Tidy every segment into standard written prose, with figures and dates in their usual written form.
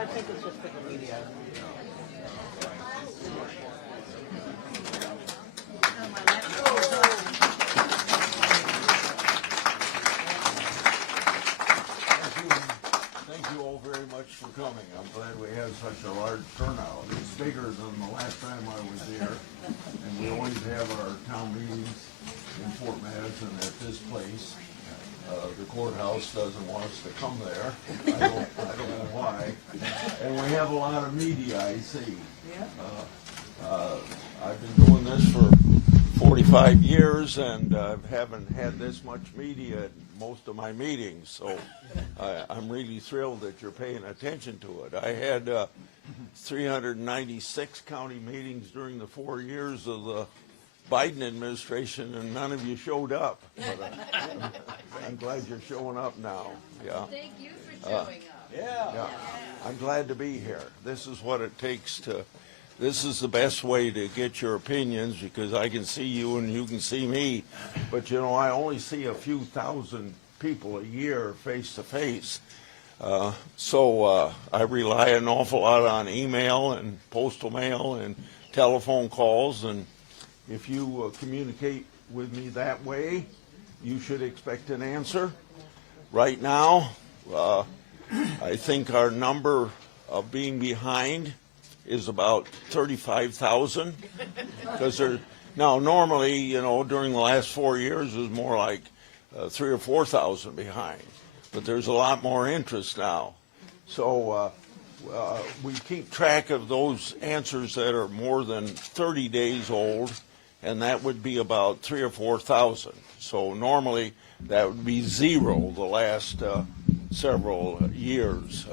I think it's just for the media. Thank you all very much for coming. I'm glad we had such a large turnout. It's bigger than the last time I was here. And we always have our town meetings in Fort Madison at this place. The courthouse doesn't want us to come there. I don't know why. And we have a lot of media, I see. I've been doing this for 45 years, and I haven't had this much media at most of my meetings. So I'm really thrilled that you're paying attention to it. I had 396 county meetings during the 4 years of the Biden administration, and none of you showed up. But I'm glad you're showing up now. Yeah. Thank you for showing up. Yeah. I'm glad to be here. This is what it takes to. This is the best way to get your opinions, because I can see you and you can see me. But, you know, I only see a few thousand people a year face to face. So I rely an awful lot on email and postal mail and telephone calls. And if you communicate with me that way, you should expect an answer. Right now, I think our number of being behind is about 35,000, because Now, normally, you know, during the last 4 years, it was more like 3,000 or 4,000 behind. But there's a lot more interest now. So we keep track of those answers that are more than 30 days old, and that would be about 3,000 or 4,000. So normally that would be zero the last several years.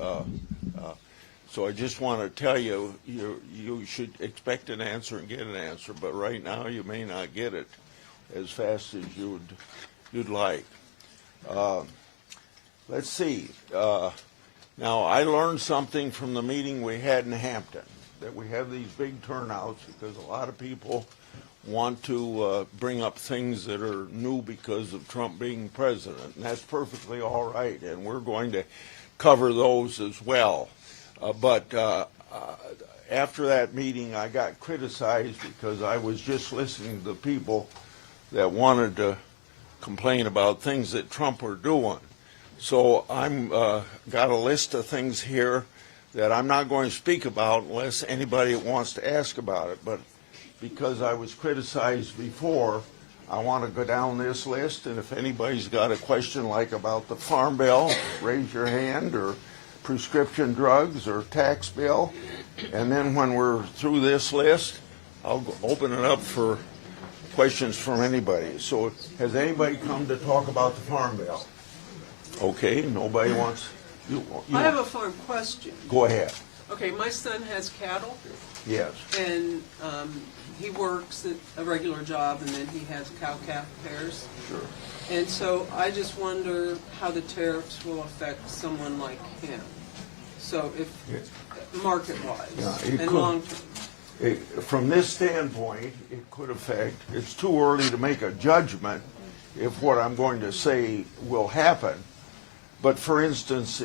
So I just want to tell you, you should expect an answer and get an answer, but right now you may not get it as fast as you'd like. Let's see. Now, I learned something from the meeting we had in Hampton, that we have these big turnouts because a lot of people want to bring up things that are new because of Trump being president, and that's perfectly all right, and we're going to cover those as well. But after that meeting, I got criticized because I was just listening to the people that wanted to complain about things that Trump were doing. So I'm got a list of things here that I'm not going to speak about unless anybody wants to ask about it. But because I was criticized before, I want to go down this list, and if anybody's got a question like about the Farm Bill, raise your hand, or prescription drugs or tax bill, and then when we're through this list, I'll open it up for questions from anybody. So has anybody come to talk about the Farm Bill? Okay, nobody wants, you I have a farm question. go ahead. Okay, my son has cattle, Yes. and he works at a regular job, and then he has cow-calf pairs. Sure. And so I just wonder how the tariffs will affect someone like him. So if, market-wise Yeah, it and could. long-term. From this standpoint, it could affect, it's too early to make a judgment if what I'm going to say will happen. But for instance,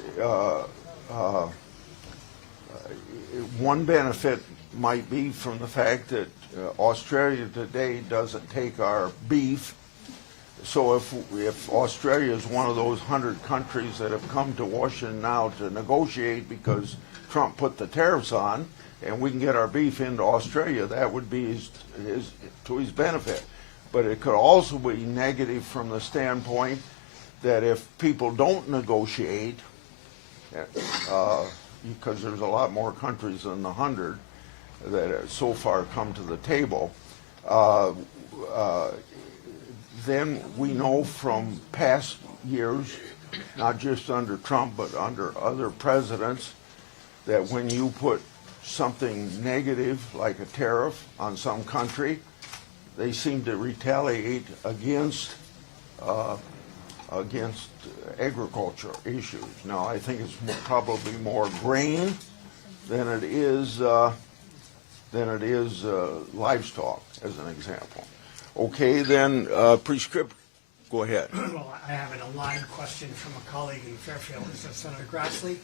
one benefit might be from the fact that Australia today doesn't take our beef. So if Australia is one of those 100 countries that have come to Washington now to negotiate because Trump put the tariffs on, and we can get our beef into Australia, that would be to his benefit. But it could also be negative from the standpoint that if people don't negotiate, because there's a lot more countries than the 100 that have so far come to the table, then we know from past years, not just under Trump, but under other presidents, that when you put something negative, like a tariff, on some country, they seem to retaliate against agriculture issues. Now, I think it's probably more grain than it is livestock, as an example. Okay, then prescription. Go ahead. Well, I have a live question from a colleague in Fairfield. This is Senator Grassley.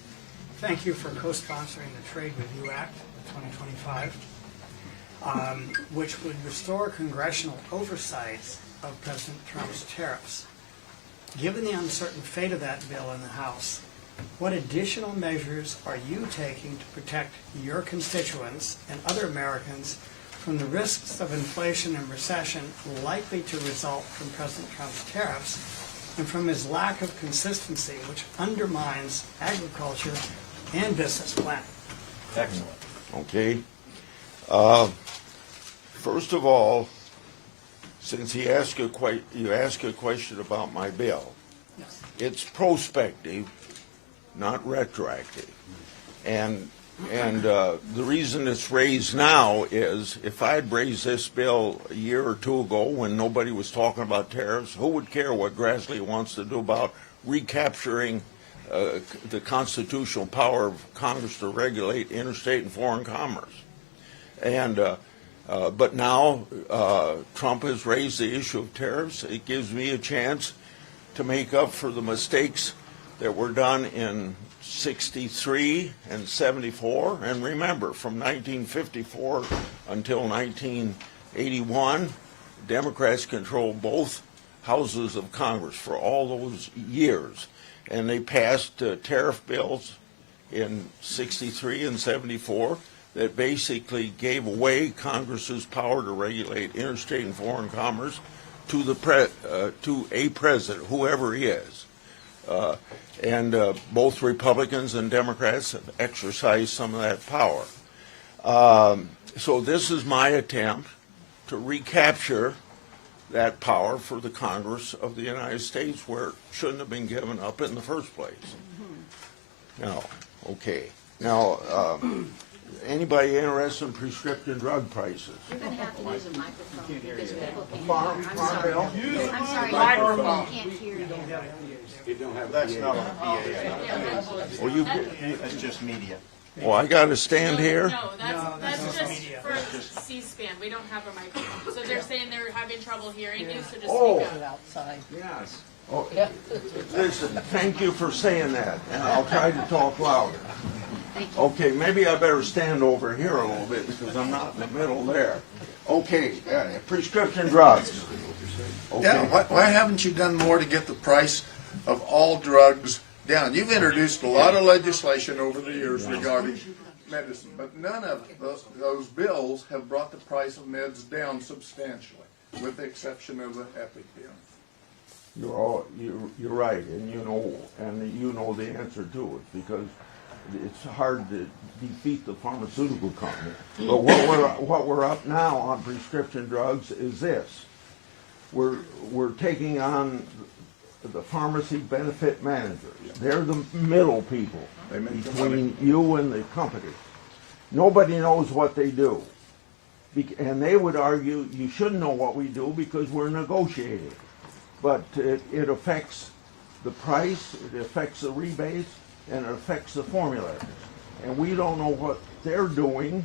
Thank you for co-sponsoring the Trade Review Act of 2025, which would restore congressional oversight of President Trump's tariffs. Given the uncertain fate of that bill in the House, what additional measures are you taking to protect your constituents and other Americans from the risks of inflation and recession likely to result from President Trump's tariffs and from his lack of consistency, which undermines agriculture and business planning? Excellent. Okay. First of all, since you ask a question about my bill, Yes. it's prospective, not retroactive. And the reason it's raised now is if I'd raised this bill a year or two ago when nobody was talking about tariffs, who would care what Grassley wants to do about recapturing the constitutional power of Congress to regulate interstate and foreign commerce? And but now Trump has raised the issue of tariffs. It gives me a chance to make up for the mistakes that were done in 63 and 74. And remember, from 1954 until 1981, Democrats controlled both houses of Congress for all those years. And they passed tariff bills in 63 and 74 that basically gave away Congress's power to regulate interstate and foreign commerce to to a president, whoever he is. And both Republicans and Democrats have exercised some of that power. So this is my attempt to recapture that power for the Congress of the United States, where it shouldn't have been given up in the first place. Now, okay. Now, anybody interested in prescription drug prices? You're going to have to use a microphone because people can't Farm hear. bill? I'm sorry, microphone can't hear you. That's not on PA. Well, you, That's just media. well, I got to stand here? No, that's just media. for C-SPAN. We don't have a microphone. So they're saying they're having trouble hearing you, so just Oh. speak up. Yes. Oh, listen, thank you for saying that, and I'll try to talk louder. Thank you. Okay, maybe I better stand over here a little bit because I'm not in the middle there. Okay, prescription drugs. Okay. Yeah, why haven't you done more to get the price of all drugs down? You've introduced a lot of legislation over the years regarding medicine, but none of those bills have brought the price of meds down substantially, with the exception of the EpiPen. You're right, and you know the answer to it because it's hard to defeat the pharmaceutical company. But what we're up now on prescription drugs is this: we're taking on the pharmacy benefit managers. They're the middle people They make the between you and the company. Nobody knows what they do, and they would argue you shouldn't know what we do because we're negotiating. But it affects the price, it affects the rebates, and it affects the formulas. And we don't know what they're doing.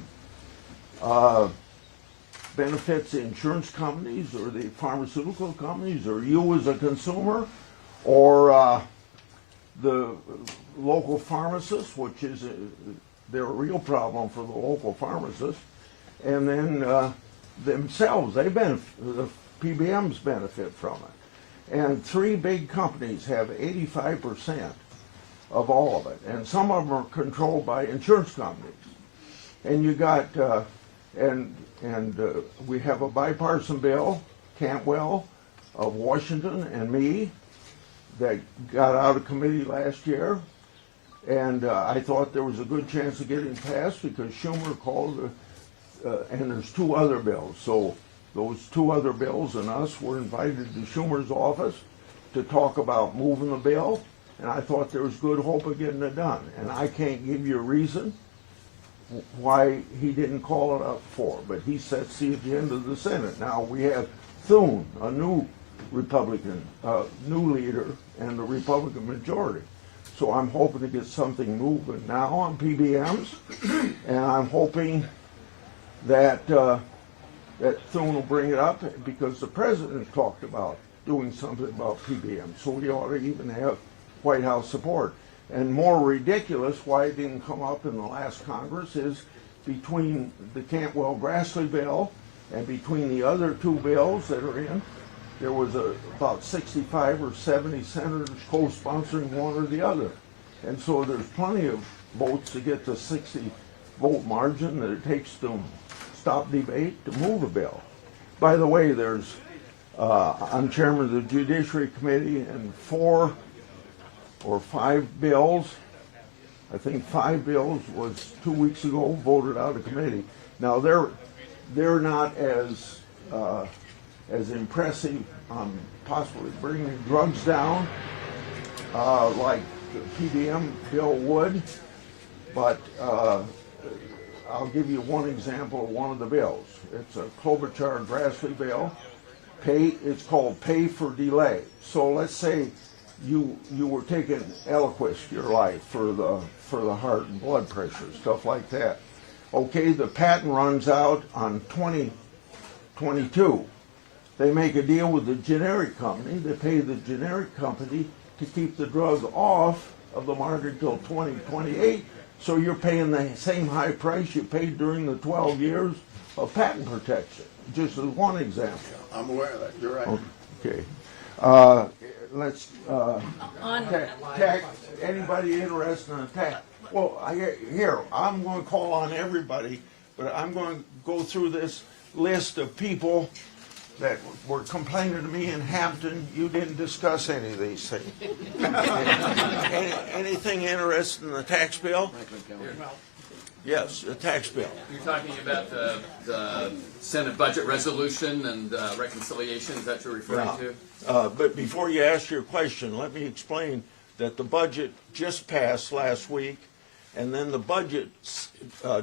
Benefits the insurance companies or the pharmaceutical companies or you as a consumer or the local pharmacists, which is they're a real problem for the local pharmacists. And then themselves, they benefit, the PBMs benefit from it. And three big companies have 85% of all of it, and some of them are controlled by insurance companies. And you got, we have a bipartisan bill, Cantwell of Washington and me, that got out of committee last year, and I thought there was a good chance of getting passed because Schumer called, and there's two other bills. So those two other bills and us were invited to Schumer's office to talk about moving the bill, and I thought there was good hope of getting it done. And I can't give you a reason why he didn't call it up for, but he sets the agenda of the Senate. Now we have Thune, a new Republican, new leader, and the Republican majority. So I'm hoping to get something moving now on PBMs, and I'm hoping that that Thune will bring it up because the president talked about doing something about PBM. So we ought to even have White House support. And more ridiculous, why it didn't come up in the last Congress, is between the Cantwell-Grassley bill and between the other two bills that are in, there was about 65 or 70 senators co-sponsoring one or the other. And so there's plenty of votes to get the 60-vote margin that it takes to stop debate to move a bill. By the way, there's, I'm chairman of the Judiciary Committee, and 4 or 5 bills, I think 5 bills was 2 weeks ago, voted out of committee. Now they're not as impressive on possibly bringing drugs down like the PBM bill would, but I'll give you one example of one of the bills. It's a Klobuchar-Grassley bill. It's called pay for delay. So let's say you were taking Eliquis your life for the heart and blood pressure, stuff like that. Okay, the patent runs out on 2022. They make a deal with the generic company. They pay the generic company to keep the drug off of the market until 2028. So you're paying the same high price you paid during the 12 years of patent protection. Just as one example. I'm aware of that, you're right. Okay. Let's, tax, anybody interested in Well, here, I'm gonna call on everybody, but I'm gonna go through this list of people that were complaining to me in Hampton. You didn't discuss any of these things. Anything interesting in the tax bill? Yes, the tax bill. You're talking about the Senate budget resolution and reconciliation, is that what you're referring to? But before you ask your question, let me explain that the budget just passed last week, and then the budget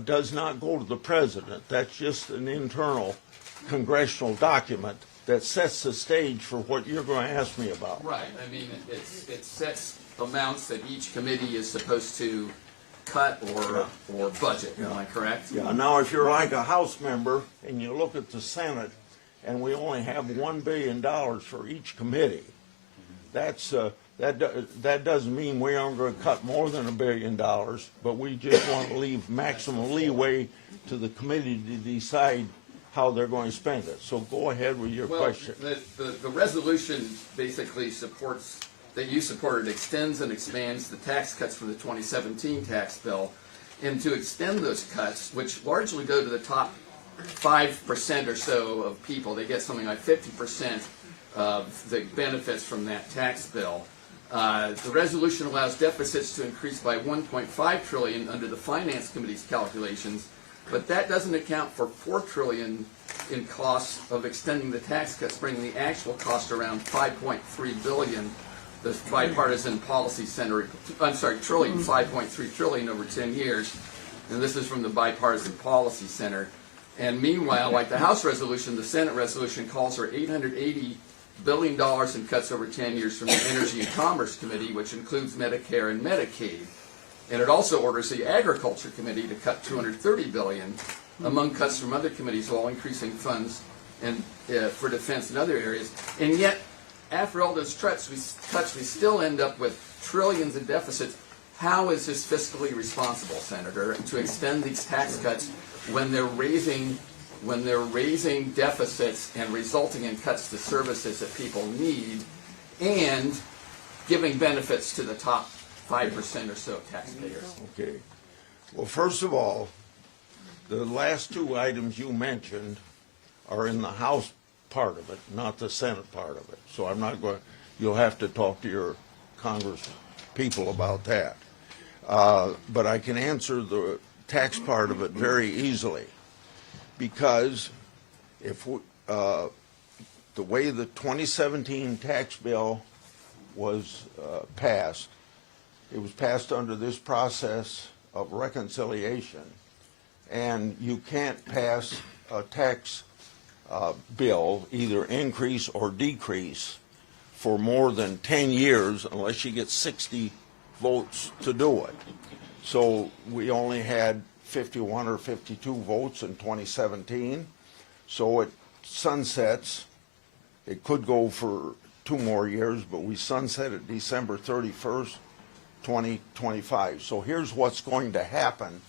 does not go to the president. That's just an internal congressional document that sets the stage for what you're going to ask me about. Right, I mean, it sets amounts that each committee is supposed to cut or budget, am I correct? Yeah, now if you're like a House member and you look at the Senate and we only have $1 billion for each committee, that doesn't mean we aren't going to cut more than $1 billion, but we just want to leave maximum leeway to the committee to decide how they're going to spend it. So go ahead with your question. The resolution basically supports, that you supported, extends and expands the tax cuts from the 2017 tax bill, and to extend those cuts, which largely go to the top 5% or so of people. They get something like 50% of the benefits from that tax bill. The resolution allows deficits to increase by $1.5 trillion under the Finance Committee's calculations, but that doesn't account for $4 trillion in costs of extending the tax cuts, bringing the actual cost around $5.3 billion. The bipartisan policy center, trillion, 5.3 trillion over 10 years, and this is from the bipartisan policy center. And meanwhile, like the House resolution, the Senate resolution calls for $880 billion in cuts over 10 years from the Energy and Commerce Committee, which includes Medicare and Medicaid. And it also orders the Agriculture Committee to cut $230 billion, among cuts from other committees, while increasing funds and for defense and other areas. And yet, after all those cuts, we still end up with trillions in deficits. How is this fiscally responsible, Senator, to extend these tax cuts when they're raising deficits and resulting in cuts to services that people need, and giving benefits to the top 5% or so of taxpayers? Okay. Well, first of all, the last two items you mentioned are in the House part of it, not the Senate part of it. So I'm not going, you'll have to talk to your Congress people about that. But I can answer the tax part of it very easily, because if we, the way the 2017 tax bill was passed, it was passed under this process of reconciliation, and you can't pass a tax bill, either increase or decrease, for more than 10 years unless you get 60 votes to do it. So we only had 51 or 52 votes in 2017. So it sunsets. It could go for 2 more years, but we sunset it December 31st, 2025. So here's what's going to happen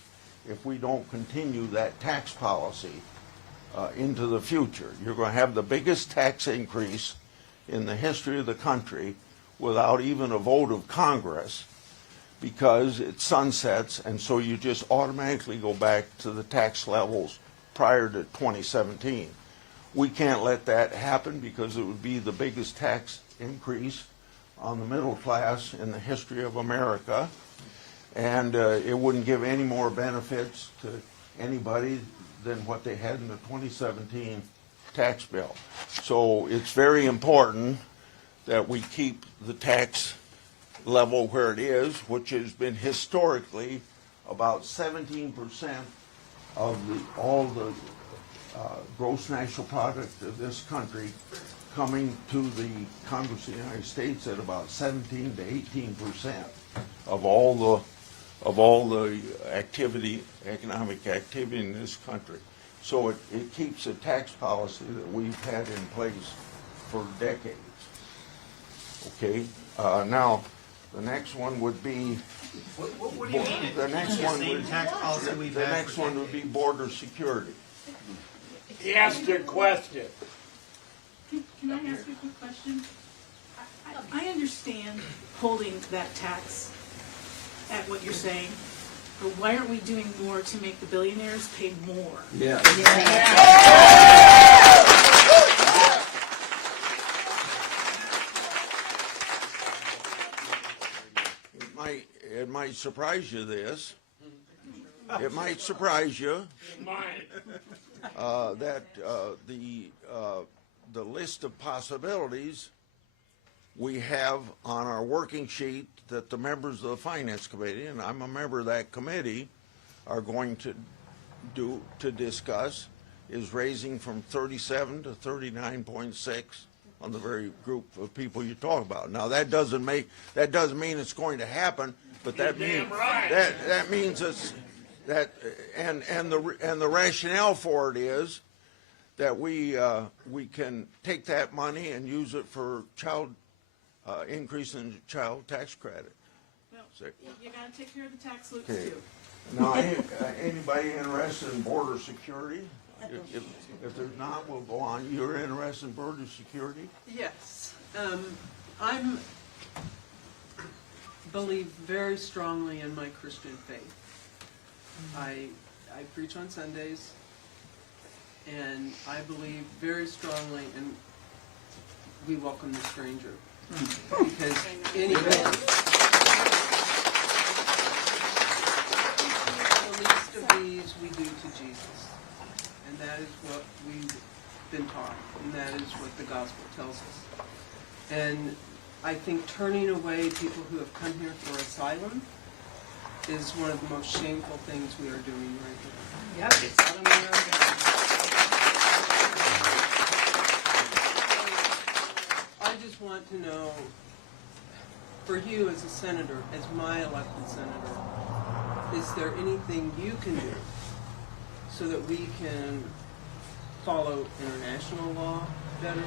if we don't continue that tax policy into the future. You're going to have the biggest tax increase in the history of the country without even a vote of Congress, because it sunsets, and so you just automatically go back to the tax levels prior to 2017. We can't let that happen, because it would be the biggest tax increase on the middle class in the history of America, and it wouldn't give any more benefits to anybody than what they had in the 2017 tax bill. So it's very important that we keep the tax level where it is, which has been historically about 17% of all the gross national product of this country, coming to the Congress of the United States at about 17 to 18% of all the activity, economic activity in this country. So it keeps a tax policy that we've had in place for decades. Okay, now the next one would be. What do you mean? The next one would. Tax policy we've The had next for one would be border security. He asked a question. Can I ask you a quick question? I understand holding that tax at what you're saying, but why aren't we doing more to make the billionaires pay more? Yeah. It might surprise you this. It might surprise you that the list of possibilities we have on our working sheet that the members of the Finance Committee, and I'm a member of that committee, are going to discuss is raising from 37 to 39.6 on the very group of people you talk about. Now that doesn't mean it's going to happen, but that means that means it's that and the rationale for it is that we can take that money and use it for increase in child tax credit. Well, you gotta take care of the tax loops Okay. too. Now, anybody interested in border security? If there's not, we'll go on. You're interested in border security? Yes. I'm believe very strongly in my Christian faith. I preach on Sundays, and I believe very strongly in we welcome the stranger. Because anybody, the least of these we do to Jesus. And that is what we've been taught, and that is what the gospel tells us. And I think turning away people who have come here for asylum is one of the most shameful things we are doing right now. Yep, it's not America. I just want to know, for you as a senator, as my elected senator, is there anything you can do so that we can follow international law better,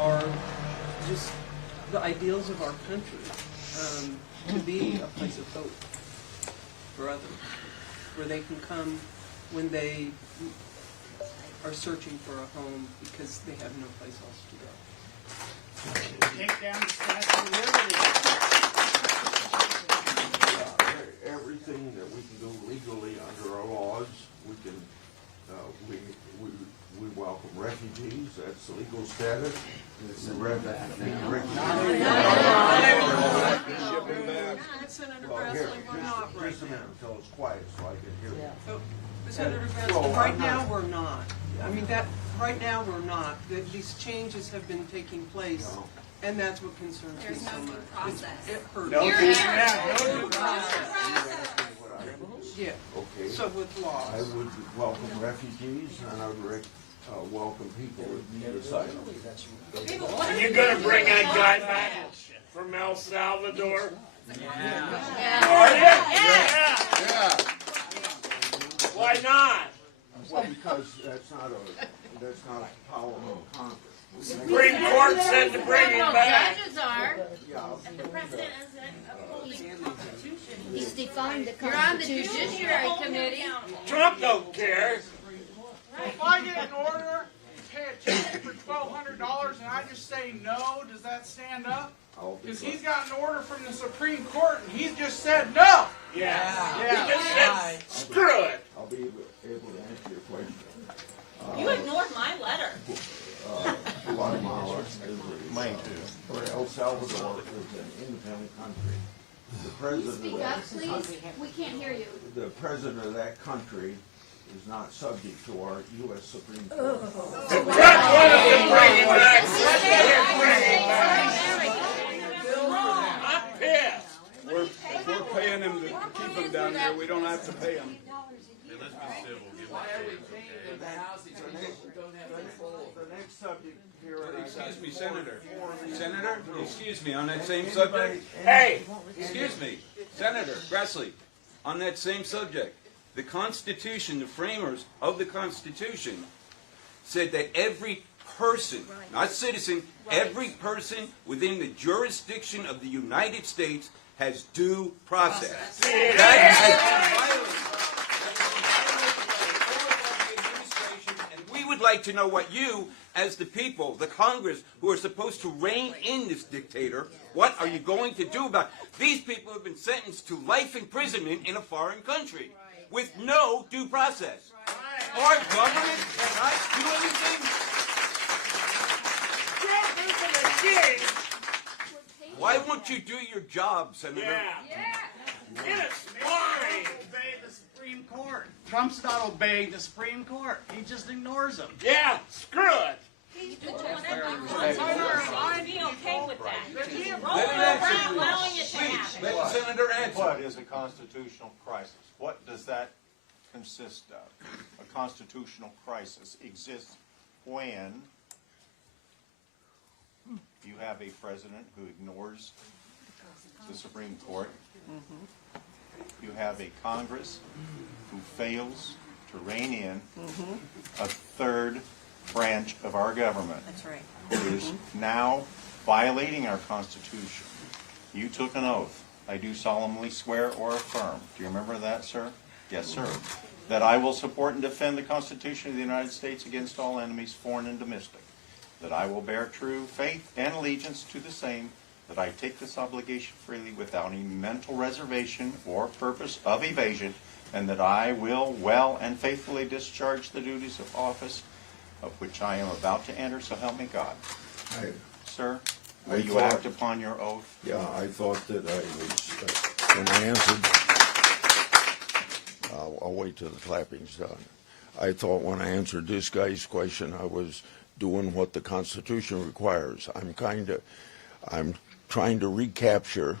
or just the ideals of our country, to be a place of hope for others, where they can come when they are searching for a home because they have no place else to go. Take down the Statue of Liberty. Everything that we can do legally under our laws, we can. We welcome refugees. That's the legal status. Senator Well, Grassley, here, we're not right just a now. minute until it's quiet so I can hear you. Oh, Senator Well, Grassley, right I'm now not- we're not. I mean, right now we're not. These changes have been taking place, No. and that's what concerns me so much. It hurts. No You're due here. Yeah, Okay. so with laws. I would welcome refugees and I would welcome people that need asylum. Are you gonna bring that guy back from El Salvador? Are you? Yeah. Why not? Well, because that's not a power of Congress. Supreme Court said to bring him back. Judges are. Yeah. The president isn't upholding the Constitution. He's defined the You're on the Constitution. Judiciary Committee. Trump don't care. If I get an order to pay a ticket for $1,200 and I just say no, does that stand up? Because he's got an order from the Supreme Court and he's just said no. Yeah. He just said, screw it. I'll be able to answer your question. You ignored my letter. Guatemala or El Salvador is an independent country. The president Speak of up, that please. We can't hear you. the president of that country is not subject to our U.S. Supreme Court. Trump wanted to bring him back. Let's let him bring him back. I'm pissed. If we're paying them to keep them down there, we don't have to pay them. The next subject here. Excuse me, Senator. Senator, excuse me, on that same subject. Hey, Excuse me, Senator Grassley, on that same subject. The Constitution, the framers of the Constitution said that every person, not citizen, every person within the jurisdiction of the United States has due process. That has been violated. And we would like like to know what you, as the people, the Congress, who are supposed to rein in this dictator, what are you going to do about it? These people have been sentenced to life imprisonment in a foreign country with no due process. Our government cannot do anything. Why won't you do your job, Senator? It's fine. Obey the Supreme Court. Trump's not obeying the Supreme Court. He just ignores them. Yeah, screw it. He's doing whatever he wants. I'd be okay with that. He Roll over allowing it to happen. Let the senator answer. What is a constitutional crisis? What does that consist of? A constitutional crisis exists when you have a president who ignores the Supreme Court. You have a Congress who fails to rein in a third branch of our government. That's right. Who is now violating our Constitution. You took an oath. I do solemnly swear or affirm. Do you remember that, sir? Yes, sir. That I will support and defend the Constitution of the United States against all enemies, foreign and domestic. That I will bear true faith and allegiance to the same. That I take this obligation freely without any mental reservation or purpose of evasion. And that I will well and faithfully discharge the duties of office of which I am about to enter, so help me God. Sir, will you act upon your oath? Yeah, I thought that I was, when I answered, I'll wait till the clapping's done. I thought when I answered this guy's question, I was doing what the Constitution requires. I'm trying to recapture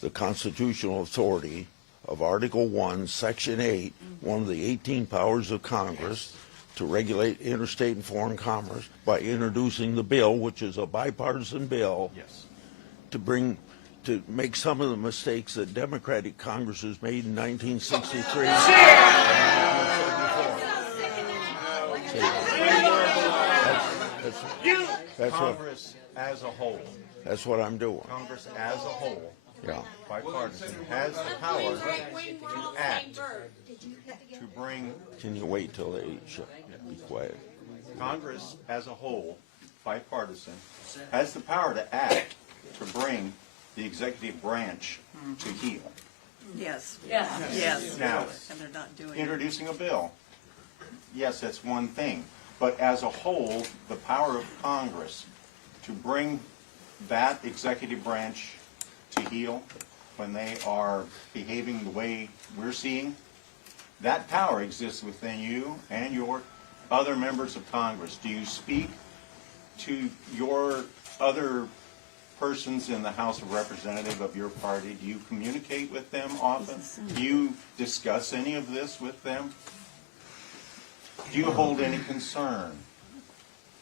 the constitutional authority of Article 1, Section 8, one of the 18 powers of Congress, to regulate interstate and foreign commerce by introducing the bill, which is a bipartisan bill, Yes. to make some of the mistakes that Democratic Congresses made in 1963. That's Congress as a whole. That's what I'm doing. Congress as a whole, Yeah. bipartisan, has the power to act, to bring Can you wait till they be quiet? Congress as a whole, bipartisan, has the power to act to bring the executive branch to heel. Yes. Yeah. Yes. Now, And they're not doing it. introducing a bill, yes, that's one thing. But as a whole, the power of Congress to bring that executive branch to heel when they are behaving the way we're seeing, that power exists within you and your other members of Congress. Do you speak to your other persons in the House of Representatives of your party? Do you communicate with them often? Do you discuss any of this with them? Do you hold any concern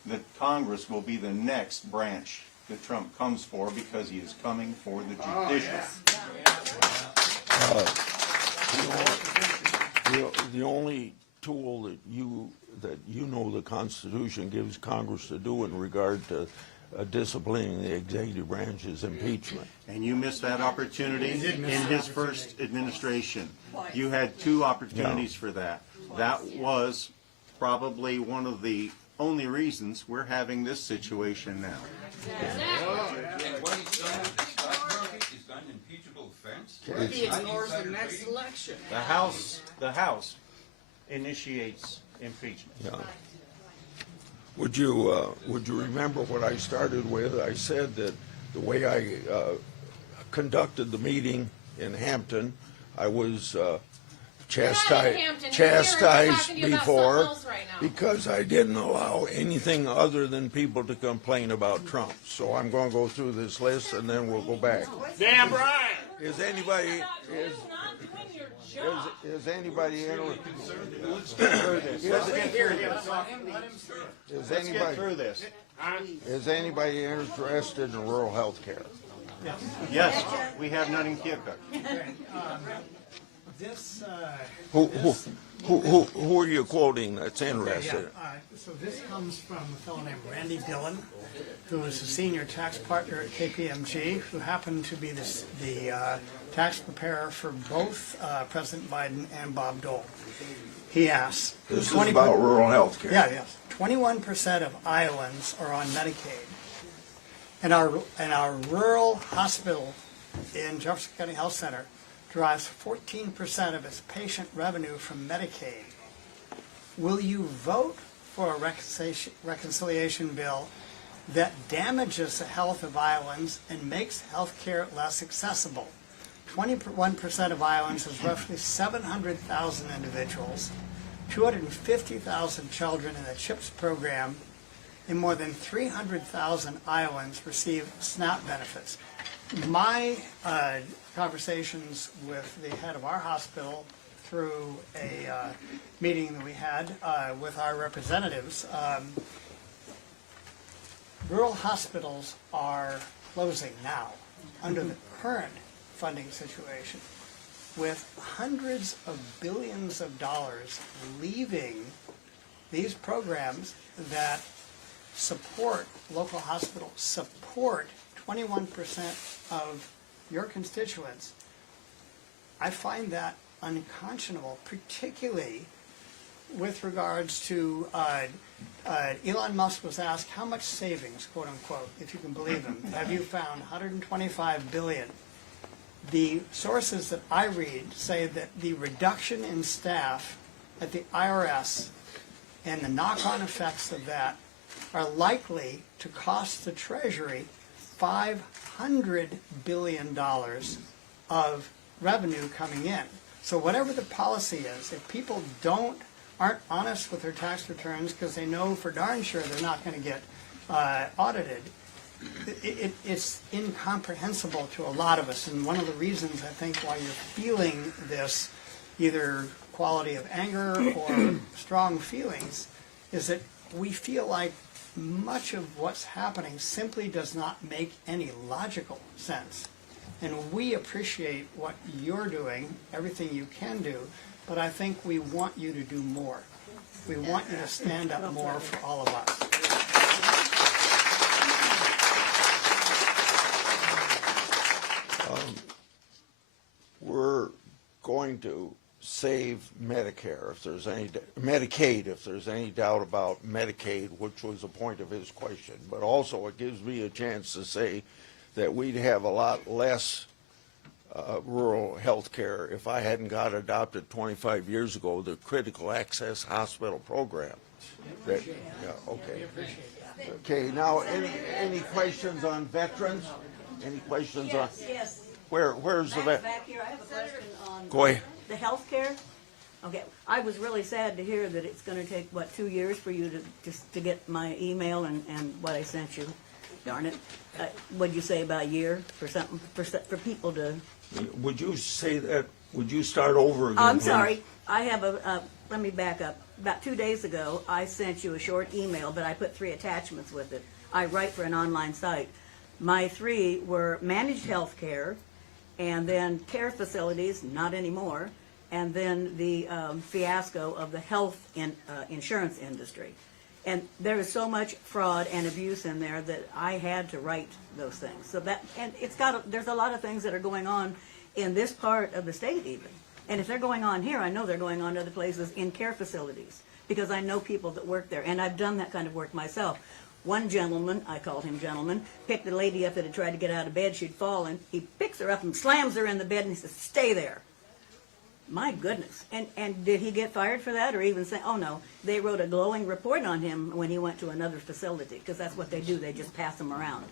that Congress will be the next branch that Trump comes for because he is coming for the judicial? The only tool that you know the Constitution gives Congress to do in regard to disciplining the executive branch is impeachment. And you missed that opportunity in his first administration. You had two opportunities for that. That was probably one of the only reasons we're having this situation now. And what he's done with the stock market is done impeachable offense. He ignores the next election. The House initiates impeachment. Yeah. Would you remember what I started with? I said that the way I conducted the meeting in Hampton, I was chastised before because I didn't allow anything other than people to complain about Trump. So I'm going to go through this list and then we'll go back. Damn right. Is anybody interested? Let's get through this. Is anybody interested in rural health care? Yes, we have none in Keokuk. This, Who Who are you quoting that's interested? So this comes from a fellow named Randy Dillon, who is a senior tax partner at KPMG, who happened to be the tax preparer for both President Biden and Bob Dole. He asks, This is about rural health care. Yeah, yes. 21% of Iowans are on Medicaid. And our rural hospital in Jefferson County Health Center derives 14% of its patient revenue from Medicaid. Will you vote for a reconciliation bill that damages the health of Iowans and makes health care less accessible? 21% of Iowans is roughly 700,000 individuals, 250,000 children in the CHIPS program, and more than 300,000 Iowans receive SNAP benefits. My conversations with the head of our hospital through a meeting that we had with our representatives, rural hospitals are closing now under the current funding situation, with hundreds of billions of dollars leaving these programs that support local hospitals, support 21% of your constituents. I find that unconscionable, particularly with regards to Elon Musk was asked how much savings, quote unquote, if you can believe him, have you found? 125 billion. The sources that I read say that the reduction in staff at the IRS and the knock-on effects of that are likely to cost the Treasury $500 billion of revenue coming in. So whatever the policy is, if people aren't honest with their tax returns because they know for darn sure they're not going to get audited, it's incomprehensible to a lot of us. And one of the reasons I think why you're feeling this either quality of anger or strong feelings is that we feel like much of what's happening simply does not make any logical sense. And we appreciate what you're doing, everything you can do, but I think we want you to do more. We want you to stand up more for all of us. We're going to save Medicare if there's any Medicaid if there's any doubt about Medicaid, which was the point of his question. But also it gives me a chance to say that we'd have a lot less rural health care if I hadn't got adopted 25 years ago, the critical access hospital program. That, yeah, okay. Okay, now any questions on veterans? Any questions on? Yes. Where's the vet? Back here, I have a question on Go ahead. the health care. Okay, I was really sad to hear that it's going to take, 2 years for you to get my email and what I sent you. Darn it. What'd you say about a year for something, for people to... Would you say that? Would you start over again? I'm please? sorry. I have let me back up. About 2 days ago, I sent you a short email, but I put 3 attachments with it. I write for an online site. My 3 were managed health care, and then care facilities, not anymore, and then the fiasco of the health insurance industry. And there is so much fraud and abuse in there that I had to write those things. So that, and there's a lot of things that are going on in this part of the state even. And if they're going on here, I know they're going on to other places in care facilities, because I know people that work there, and I've done that kind of work myself. One gentleman, I called him gentleman, picked a lady up that had tried to get out of bed. She'd fallen. He picks her up and slams her in the bed and he says, "Stay there." My goodness. And did he get fired for that, or even say, oh no, they wrote a glowing report on him when he went to another facility, because that's what they do. They just pass him around.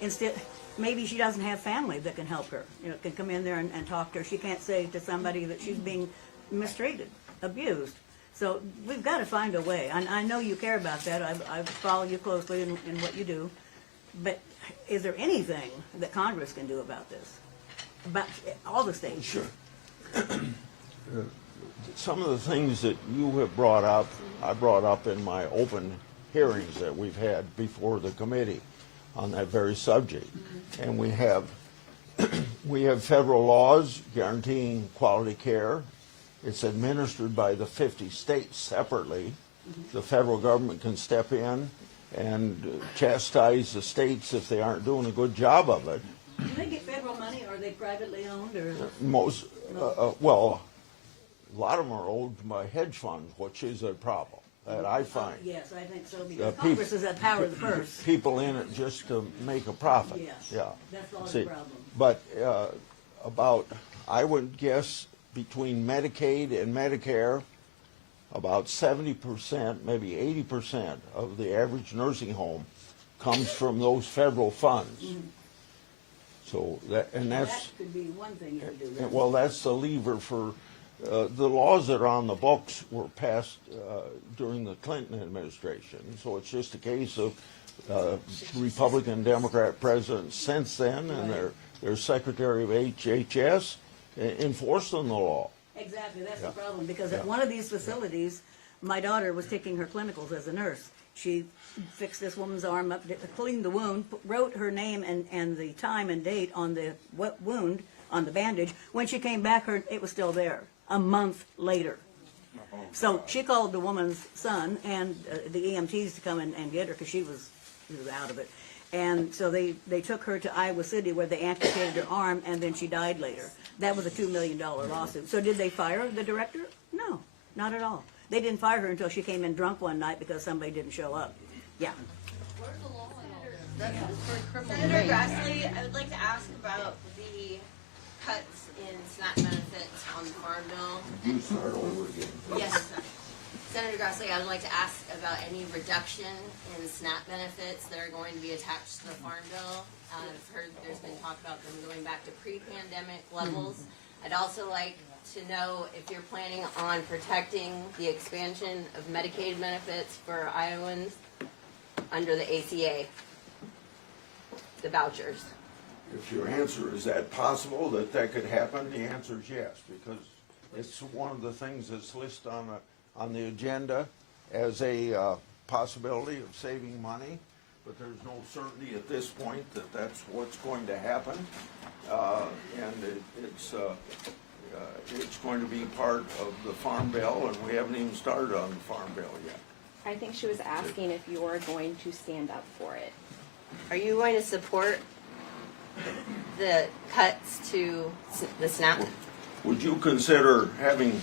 Instead, maybe she doesn't have family that can help her, can come in there and talk to her. She can't say to somebody that she's being mistreated, abused. So we've got to find a way. I know you care about that. I follow you closely in what you do. But is there anything that Congress can do about this? About all the states? Sure. Some of the things that you have brought up, I brought up in my open hearings that we've had before the committee on that very subject. And we have federal laws guaranteeing quality care It's administered by the 50 states separately. The federal government can step in and chastise the states if they aren't doing a good job of it. Do they get federal money, or are they privately owned, or? Most, well, a lot of them are owned by hedge funds, which is a problem that I find. Yes, I think so, because peop- Congress is at power of the purse. People in it just to make a profit. Yes, Yeah. that's always See, a problem. But about, I would guess, between Medicaid and Medicare, about 70%, maybe 80% of the average nursing home comes from those federal funds. So that, and That that's, could be one thing you could do. well, that's the lever for, the laws that are on the books were passed during the Clinton administration. So it's just a case of Republican, Democrat presidents since then, and their Secretary of HHS enforcing the law. Exactly, that's Yeah. the problem, because Yeah. at one of these facilities, my daughter was taking her clinicals as a nurse. She fixed this woman's arm up, cleaned the wound, wrote her name and the time and date on the wound, on the bandage. When she came back, it was still there, a month later. So she called the woman's son and the EMTs to come and get her, because she was out of it. And so they took her to Iowa City, where they amputated her arm, and then she died later. That was a $2 million lawsuit. So did they fire the director? No, not at all. They didn't fire her until she came in drunk one night because somebody didn't show up. Yeah. Senator Grassley, I would like to ask about the cuts in SNAP benefits on the Farm Bill. You start over again. Yes. Senator Grassley, I would like to ask about any reduction in SNAP benefits that are going to be attached to the Farm Bill. I've heard there's been talk about them going back to pre-pandemic levels. I'd also like to know if you're planning on protecting the expansion of Medicaid benefits for Iowans under the ACA, the vouchers. If your answer is that possible, that could happen, the answer is yes, because it's one of the things that's listed on the agenda as a possibility of saving money, but there's no certainty at this point that that's what's going to happen. And it's going to be part of the Farm Bill, and we haven't even started on the Farm Bill yet. I think she was asking if you were going to stand up for it. Are you going to support the cuts to the SNAP? Would you consider having,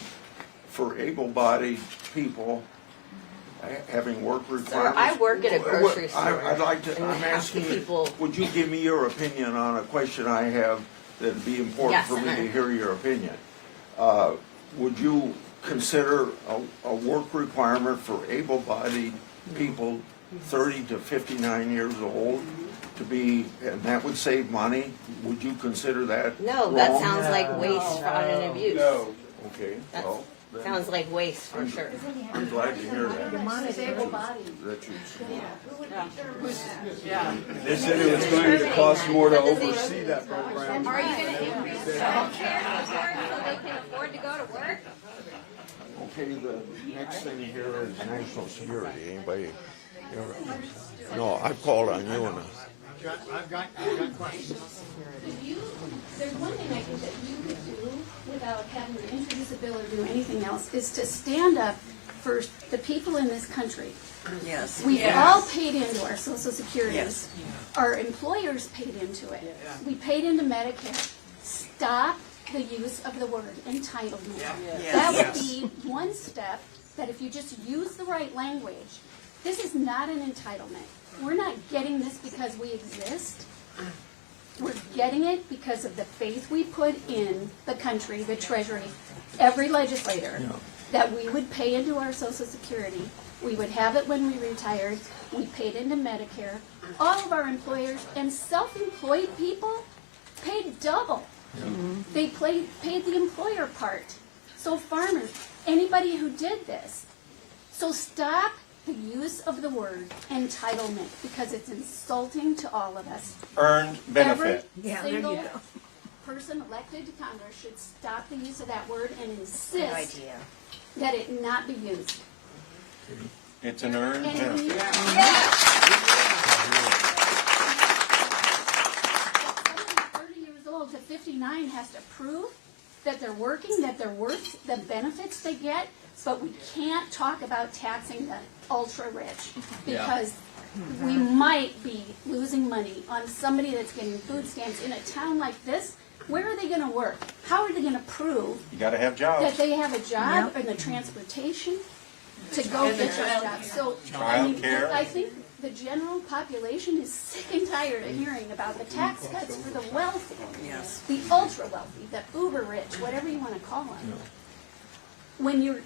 for able-bodied people, having work requirements? Sir, I work at a grocery store. I'd like to, and I'm half asking the you, people. would you give me your opinion on a question I have that'd be important Yes, for me Senator. to hear your opinion? Would you consider a work requirement for able-bodied people 30 to 59 years old to be, and that would save money? Would you consider that No, that wrong? sounds like waste, fraud, and abuse. Okay, That well, then sounds like waste for sure. I'm glad to hear that. That you- They said it was going to cost more to oversee that program. Are you going to increase child care support so they can afford to go to work? Okay, the next thing here is national security. Anybody? No, I've called on you and I've got questions. There's one thing I think that you could do without having to introduce a bill or do anything else, is to stand up for the people in this country. Yes. We've Yes. all paid into our Social Security. Yes. Our employers paid into it. We paid into Medicare. Stop the use of the word entitlement. Yes. That would Yes. be one step, that if you just use the right language, this is not an entitlement. We're not getting this because we exist. We're getting it because of the faith we put in the country, the Treasury, every legislator, that we would pay into our Social Security. We would have it when we retired. We paid into Medicare. All of our employers and self-employed people paid double. They paid the employer part. So farmers, anybody who did this. So stop the use of the word entitlement, because it's insulting to all of us. Earned benefit. Every single person elected to Congress should stop the use of that word and insist that it not be used. It's an earned And benefit. somebody 30 years old to 59 has to prove that they're working, that they're worth the benefits they get, but we can't talk about taxing the ultra-rich because we might be losing money on somebody that's getting food stamps in a town like this. Where are they gonna work? How are they gonna prove You gotta have jobs. that they have a job and the transportation to go get those jobs? So, I mean, Childcare. I think the general population is sick and tired of hearing about the tax cuts for the wealthy, the ultra-wealthy, the uber-rich, whatever you wanna call them. When you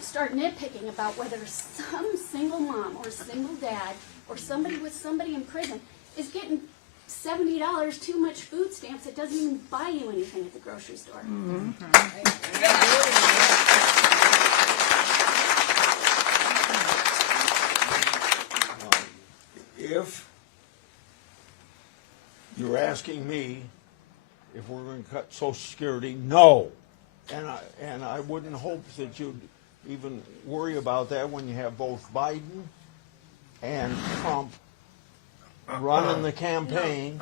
start nitpicking about whether some single mom or single dad or somebody with somebody in prison is getting $70 too much food stamps, it doesn't even buy you anything at the grocery store. If you're asking me if we're going to cut Social Security, no. And I wouldn't hope that you'd even worry about that when you have both Biden and Trump running the campaign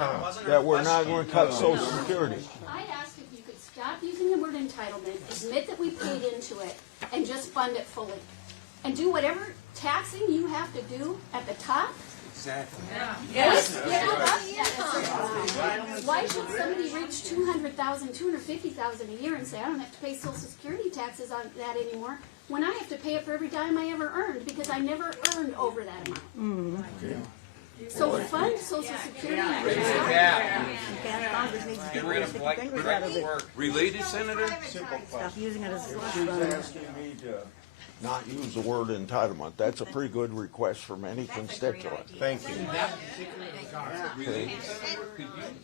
that we're not going to cut Social Security. I asked if you could stop using the word entitlement, admit that we paid into it, and just fund it fully. And do whatever taxing you have to do at the top. Exactly. Yes. Why should somebody reach 200,000, 250,000 a year and say, I don't have to pay Social Security taxes on that anymore, when I have to pay it for every dime I ever earned, because I never earned over that amount. So fund Social Security. Congress needs to get rid of fingers out of it. Related, Senator? Stop using it as a slush She's fund. asking me to not use the word entitlement. That's a pretty good request from any constituent. Thank you.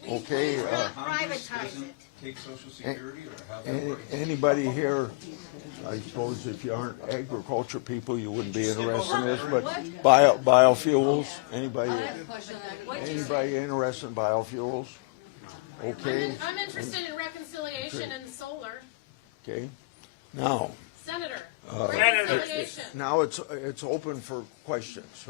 Okay. Privatize it. Take Social Security or how that works? Anybody here, I suppose if you aren't agriculture people, you wouldn't be interested in this, but biofuels, anybody interested in biofuels? Okay, I'm interested in reconciliation and solar. okay. Now, Senator, reconciliation. now it's open for questions.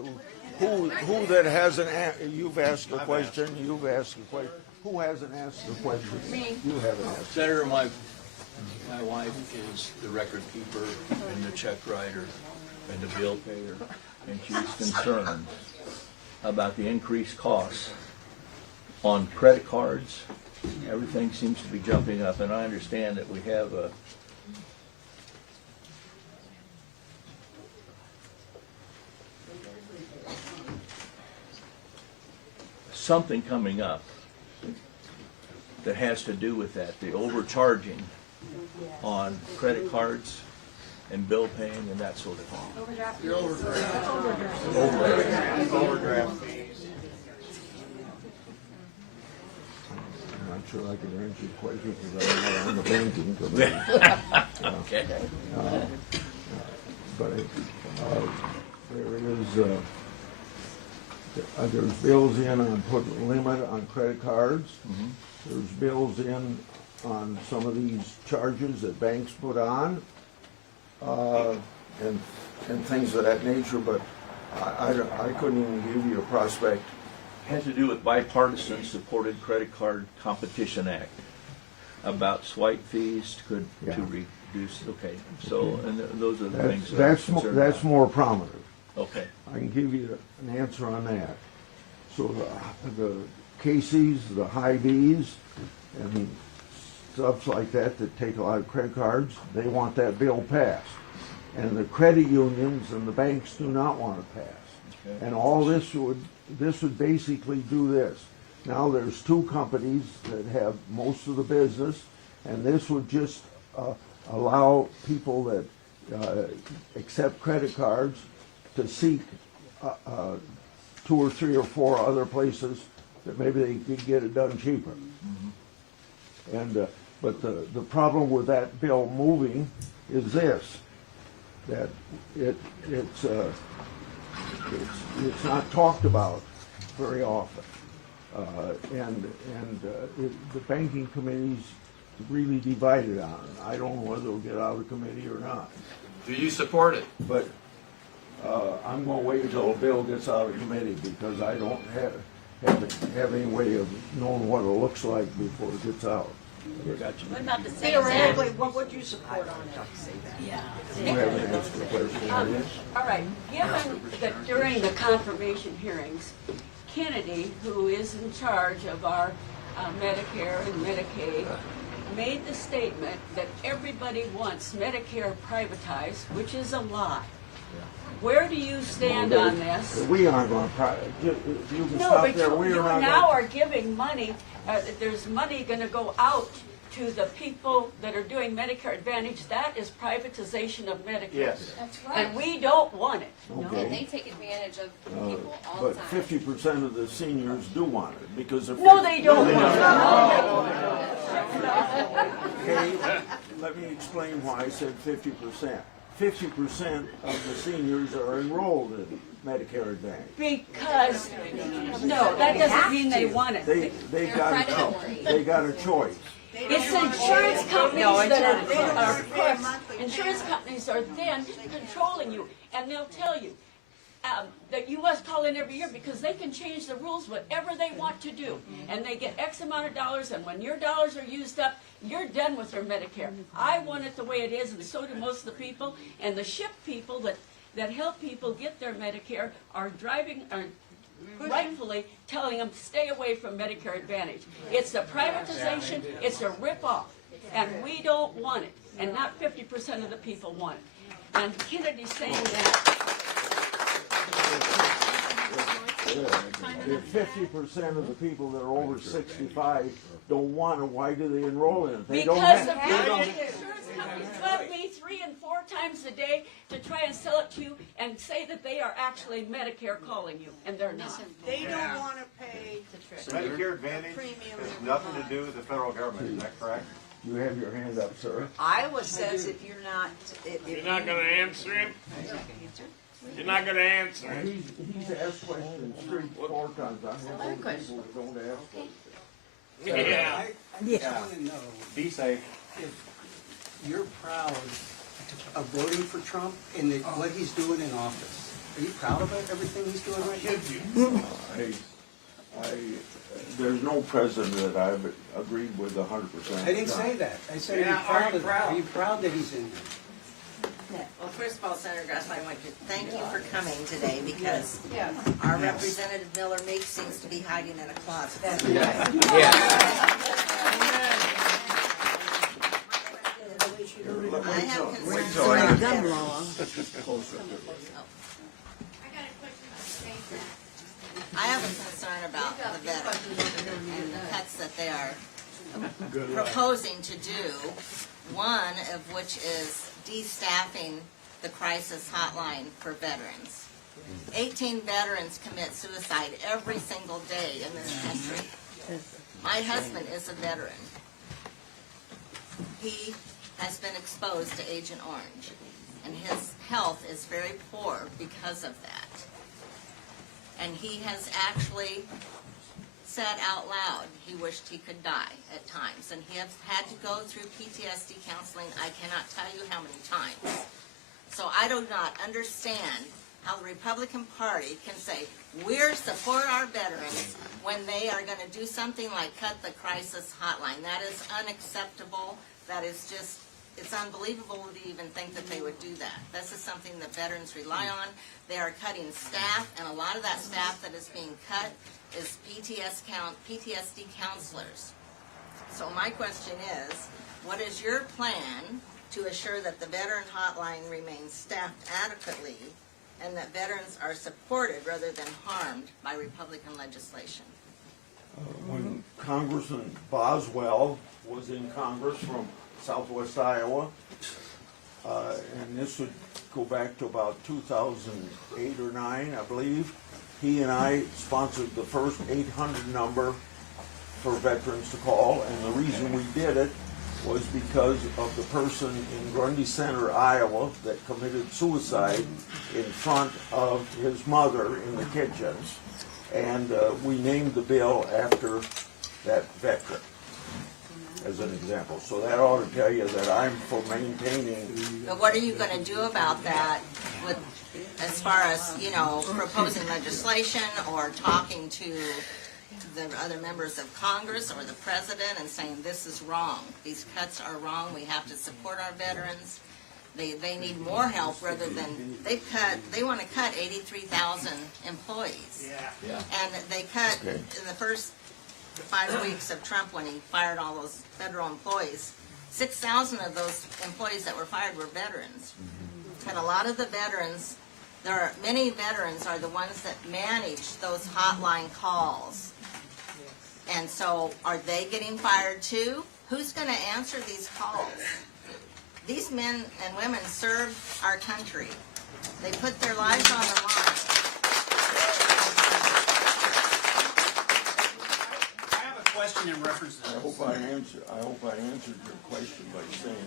Who that hasn't, you've asked a question, you've asked a question. Who hasn't asked a question? Me. You haven't asked. Senator, my wife is the record keeper and the check writer and the bill payer, and she's concerned about the increased costs on credit cards. Everything seems to be jumping up, and I understand that we have something coming up that has to do with that, the overcharging on credit cards and bill paying and that sort of thing. Overdraft. I'm not sure I can answer your question because I'm not on the banking committee. Okay. But there's bills in on putting a limit on credit cards. There's bills in on some of these charges that banks put on, and things of that nature, but I couldn't even give you a prospect. Has to do with bipartisan supported credit card competition act about swipe fees to reduce. Okay, so and those are the things That's more prominent. Okay. I can give you an answer on that. So the Casey's, the Hy-Vees, and stuff like that take a lot of credit cards, they want that bill passed. And the credit unions and the banks do not want it passed. Okay. And all this would basically do this. Now there's two companies that have most of the business, and this would just allow people that accept credit cards to seek 2 or 3 or 4 other places that maybe they could get it done cheaper. And but the problem with that bill moving is this, that it's not talked about very often, the banking committee's really divided on it. I don't know whether it'll get out of committee or not. Do you support it? But I'm going to wait until a bill gets out of committee because I don't have any way of knowing what it looks like before it gets out. What about the Theoretically, what would you support on it? Yeah. You haven't asked the question, have you? All right, given that during the confirmation hearings, Kennedy, who is in charge of our Medicare and Medicaid, made the statement that everybody wants Medicare privatized, which is a lie. Where do you stand on this? We aren't going to, you can No, stop but there, we you are not now going are giving money, there's money going to go out to the people that are doing Medicare Advantage. That is privatization of Medicare. Yes. That's right. And we don't want it. Okay. They take advantage of people all the But time. 50% of the seniors do want it, because they're. No, they don't want Okay, let me explain why I said 50%. 50% of the seniors are enrolled in Medicare Advantage. Because, no, that doesn't mean they want it. They got a choice. It's insurance companies that are, of course, insurance companies are then controlling you, and they'll tell you that you must call in every year because they can change the rules whatever they want to do, and they get X amount of dollars, and when your dollars are used up, you're done with their Medicare. I want it the way it is, and so do most of the people, and the SHIP people that help people get their Medicare are rightfully telling them to stay away from Medicare Advantage. It's a privatization, it's a rip-off, and we don't want it, and not 50% of the people want it. And Kennedy's saying that. If 50% of the people that are over 65 don't want it, why do they enroll in it? They don't Because have, the they don't, insurance companies bug me 3 and 4 times a day to try and sell it to you and say that they are actually Medicare calling you, and they're not. They don't want to pay Medicare Advantage has nothing to do with the federal government, is that correct? you have your hand up, sir. Iowa says if you're not, You're not gonna answer him? You're not gonna answer him? He's asked questions 3, 4 times. I'm one of those people that don't ask questions. Yeah. I want to know Be safe. if you're proud of voting for Trump and what he's doing in office. Are you proud of everything he's doing right now? There's no president that I've agreed with 100%. I didn't say that. I said, Yeah, are you proud that he's in there? Well, first of all, Senator Grassley, I want to thank you for coming today because our Representative Miller Meek seems to be hiding in a closet. I have concerns. Gun law. I have a concern about the veterans and the cuts that they are proposing to do, one of which is de-staffing the crisis hotline for veterans. 18 veterans commit suicide every single day in this country. My husband is a veteran. He has been exposed to Agent Orange, and his health is very poor because of that. And he has actually said out loud he wished he could die at times, and he has had to go through PTSD counseling I cannot tell you how many times. So I do not understand how the Republican Party can say, we're support our veterans when they are going to do something like cut the crisis hotline. That is unacceptable. That is just, it's unbelievable to even think that they would do that. This is something that veterans rely on. They are cutting staff, and a lot of that staff that is being cut is PTSD counselors. So my question is, what is your plan to assure that the veteran hotline remains staffed adequately and that veterans are supported rather than harmed by Republican legislation? When Congressman Boswell was in Congress from Southwest Iowa, and this would go back to about 2008 or 9, I believe, he and I sponsored the first 800 number for veterans to call, and the reason we did it was because of the person in Grundy Center, Iowa, that committed suicide in front of his mother in the kitchen, and we named the bill after that veteran, as an example. So that ought to tell you that I'm for maintaining. But what are you going to do about that with, as far as, you know, proposing legislation or talking to the other members of Congress or the president and saying, this is wrong. These cuts are wrong. We have to support our veterans. They need more help rather than, they want to cut 83,000 employees. Yeah. And they cut in the first 5 weeks of Trump when he fired all those federal employees, 6,000 of those employees that were fired were veterans. And a lot of the veterans, many veterans are the ones that manage those hotline calls. And so are they getting fired too? Who's going to answer these calls? These men and women serve our country. They put their lives on the line. I have a question in reference to this. I hope I answered your question by saying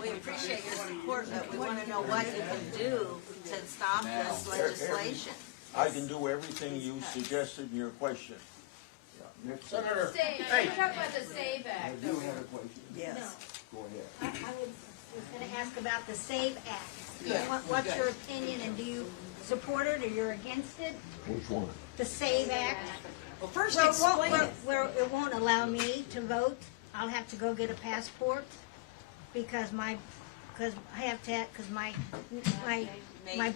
We appreciate your support, but we want to know what you can do to stop this legislation. I can do everything you suggested in your question. Yeah, next Senator, Hey, talk about the SAVE Act. I do have a question. Yes. Go ahead. I was going to ask about the SAVE Act. Yeah. What's your opinion, and do you support it or you're against it? Which one? The SAVE Act? Well, first Well, explain it. where it won't allow me to vote. I'll have to go get a passport because my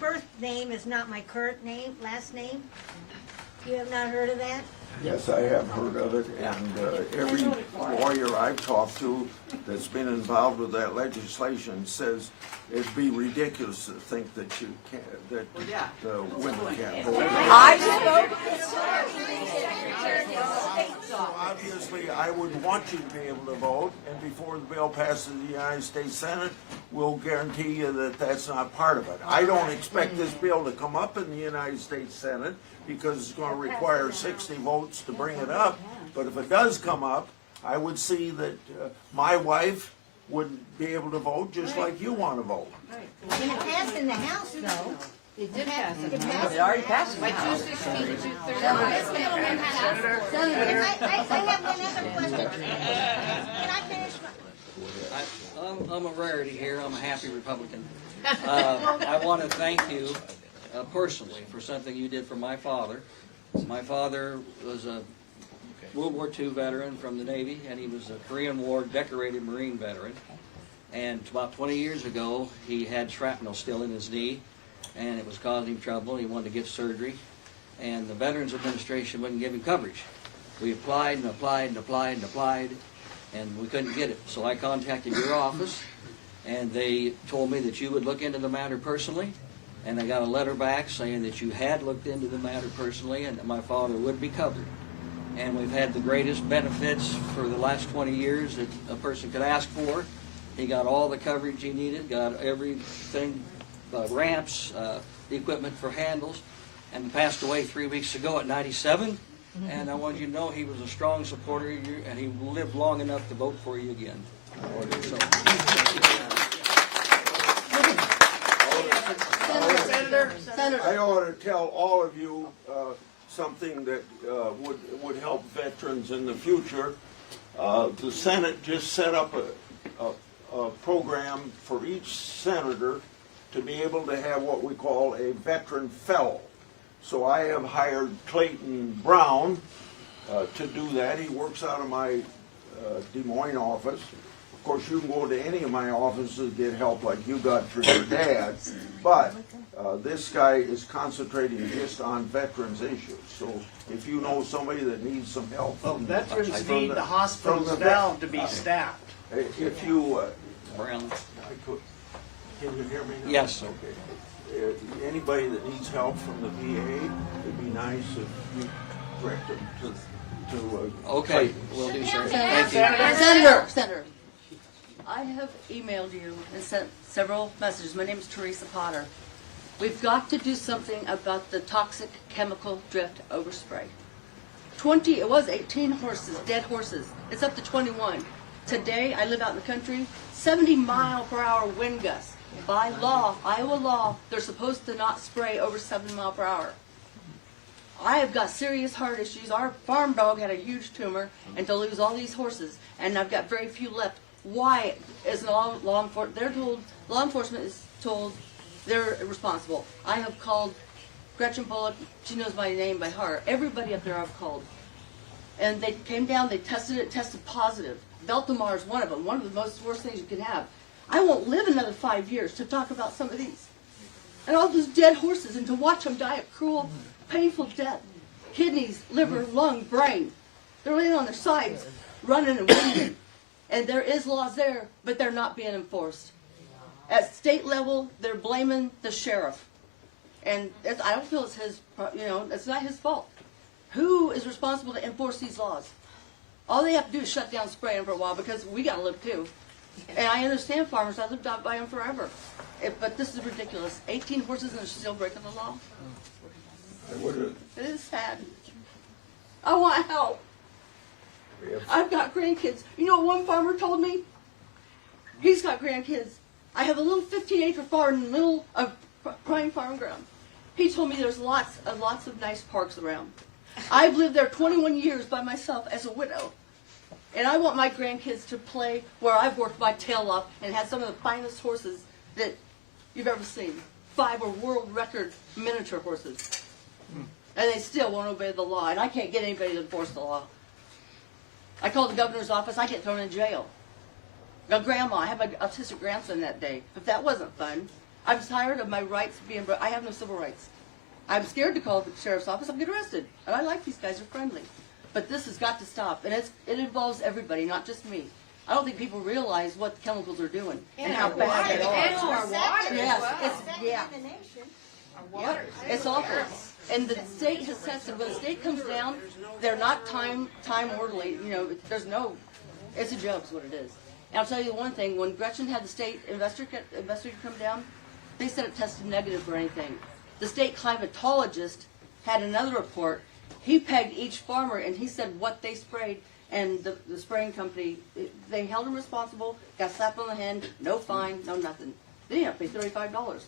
birth name is not my current name, last name. You have not heard of that? Yes, I have heard of it, and every lawyer I've talked to that's been involved with that legislation says it'd be ridiculous to think that you can't, that the women can't vote. Obviously, I would want you to be able to vote, and before the bill passes the United States Senate, we'll guarantee you that that's not part of it. I don't expect this bill to come up in the United States Senate because it's going to require 60 votes to bring it up. But if it does come up, I would see that my wife would be able to vote just like you want to vote. And it passed in the House, though. It did pass. It already passed. By 216 to 230. Senator, I have one other question. Can I finish my... I'm a rarity here. I'm a happy Republican. I want to thank you personally for something you did for my father. My father was a World War II veteran from the Navy, and he was a Korean War decorated Marine veteran. And about 20 years ago, he had shrapnel still in his knee, and it was causing him trouble. He wanted to get surgery, and the Veterans Administration wouldn't give him coverage. We applied and applied and applied and applied, and we couldn't get it. So I contacted your office, and they told me that you would look into the matter personally, and I got a letter back saying that you had looked into the matter personally and that my father would be covered. And we've had the greatest benefits for the last 20 years that a person could ask for. He got all the coverage he needed, got everything, ramps, the equipment for handles, and he passed away 3 weeks ago at 97. And I want you to know he was a strong supporter of you, and he lived long enough to vote for you again. So. Senator. I ought to tell all of you something that would help veterans in the future. The Senate just set up a program for each senator to be able to have what we call a veteran fellow. So I have hired Clayton Brown to do that. He works out of my Des Moines office. Of course, you can go to any of my offices and get help like you got for your dad, but this guy is concentrating just on veterans issues. So if you know somebody that needs some help. Well, veterans need the hospitals now to be staffed. If you... Brown. Can you hear me now? Yes. Okay. Anybody that needs help from the VA, it'd be nice if you direct them to Okay, Clayton. we'll do, sir. Thank you. Senator, I have emailed you and sent several messages. My name is Teresa Potter. We've got to do something about the toxic chemical drift overspray. 18 horses, dead horses. It's up to 21. Today, I live out in the country, 70-mile-per-hour wind gusts. By law, Iowa law, they're supposed to not spray over 7 miles per hour. I have got serious heart issues. Our farm dog had a huge tumor, and to lose all these horses, and I've got very few left. Why is law enforcement? They're told, law enforcement is told they're responsible. I have called Gretchen Bullock, she knows my name by heart. Everybody up there I've called. And they came down, they tested it, tested positive. Beltamar is one of them, one of the most worst things you can have. I won't live another 5 years to talk about some of these. And all those dead horses, and to watch them die a cruel, painful death. Kidneys, liver, lung, brain. They're laying on their sides, running and winding. And there is laws there, but they're not being enforced. At state level, they're blaming the sheriff. And I don't feel it's his, it's not his fault. Who is responsible to enforce these laws? All they have to do is shut down spraying for a while, because we got to live too. And I understand farmers. I lived out by them forever. But this is ridiculous. 18 horses and they're still breaking the law. It is sad. I want help. I've got grandkids. You know what one farmer told me? He's got grandkids. I have a little 15-acre farm in the middle of prime farm ground. He told me there's lots of nice parks around. I've lived there 21 years by myself as a widow. And I want my grandkids to play where I've worked my tail off and had some of the finest horses that you've ever seen. 5 are world record miniature horses. And they still won't obey the law. And I can't get anybody to enforce the law. I called the governor's office. I get thrown in jail. Now, Grandma, I have an autistic grandson that day. If that wasn't fun, I'm tired of my rights being broken. I have no civil rights. I'm scared to call the sheriff's office. I'll get arrested. And I like these guys. They're friendly. But this has got to stop. And it involves everybody, not just me. I don't think people realize what the chemicals are doing and how bad they are. And our water Yes, as well. yeah. Yep, it's awful. And the state has tested. When the state comes down, they're not time orderly. There's no. It's a joke, is what it is. And I'll tell you one thing. When Gretchen had the state investigator come down, they said it tested negative for anything. The state climatologist had another report. He pegged each farmer, and he said what they sprayed. And the spraying company, they held him responsible, got slapped on the hand, no fine, no nothing. They didn't have to pay $35.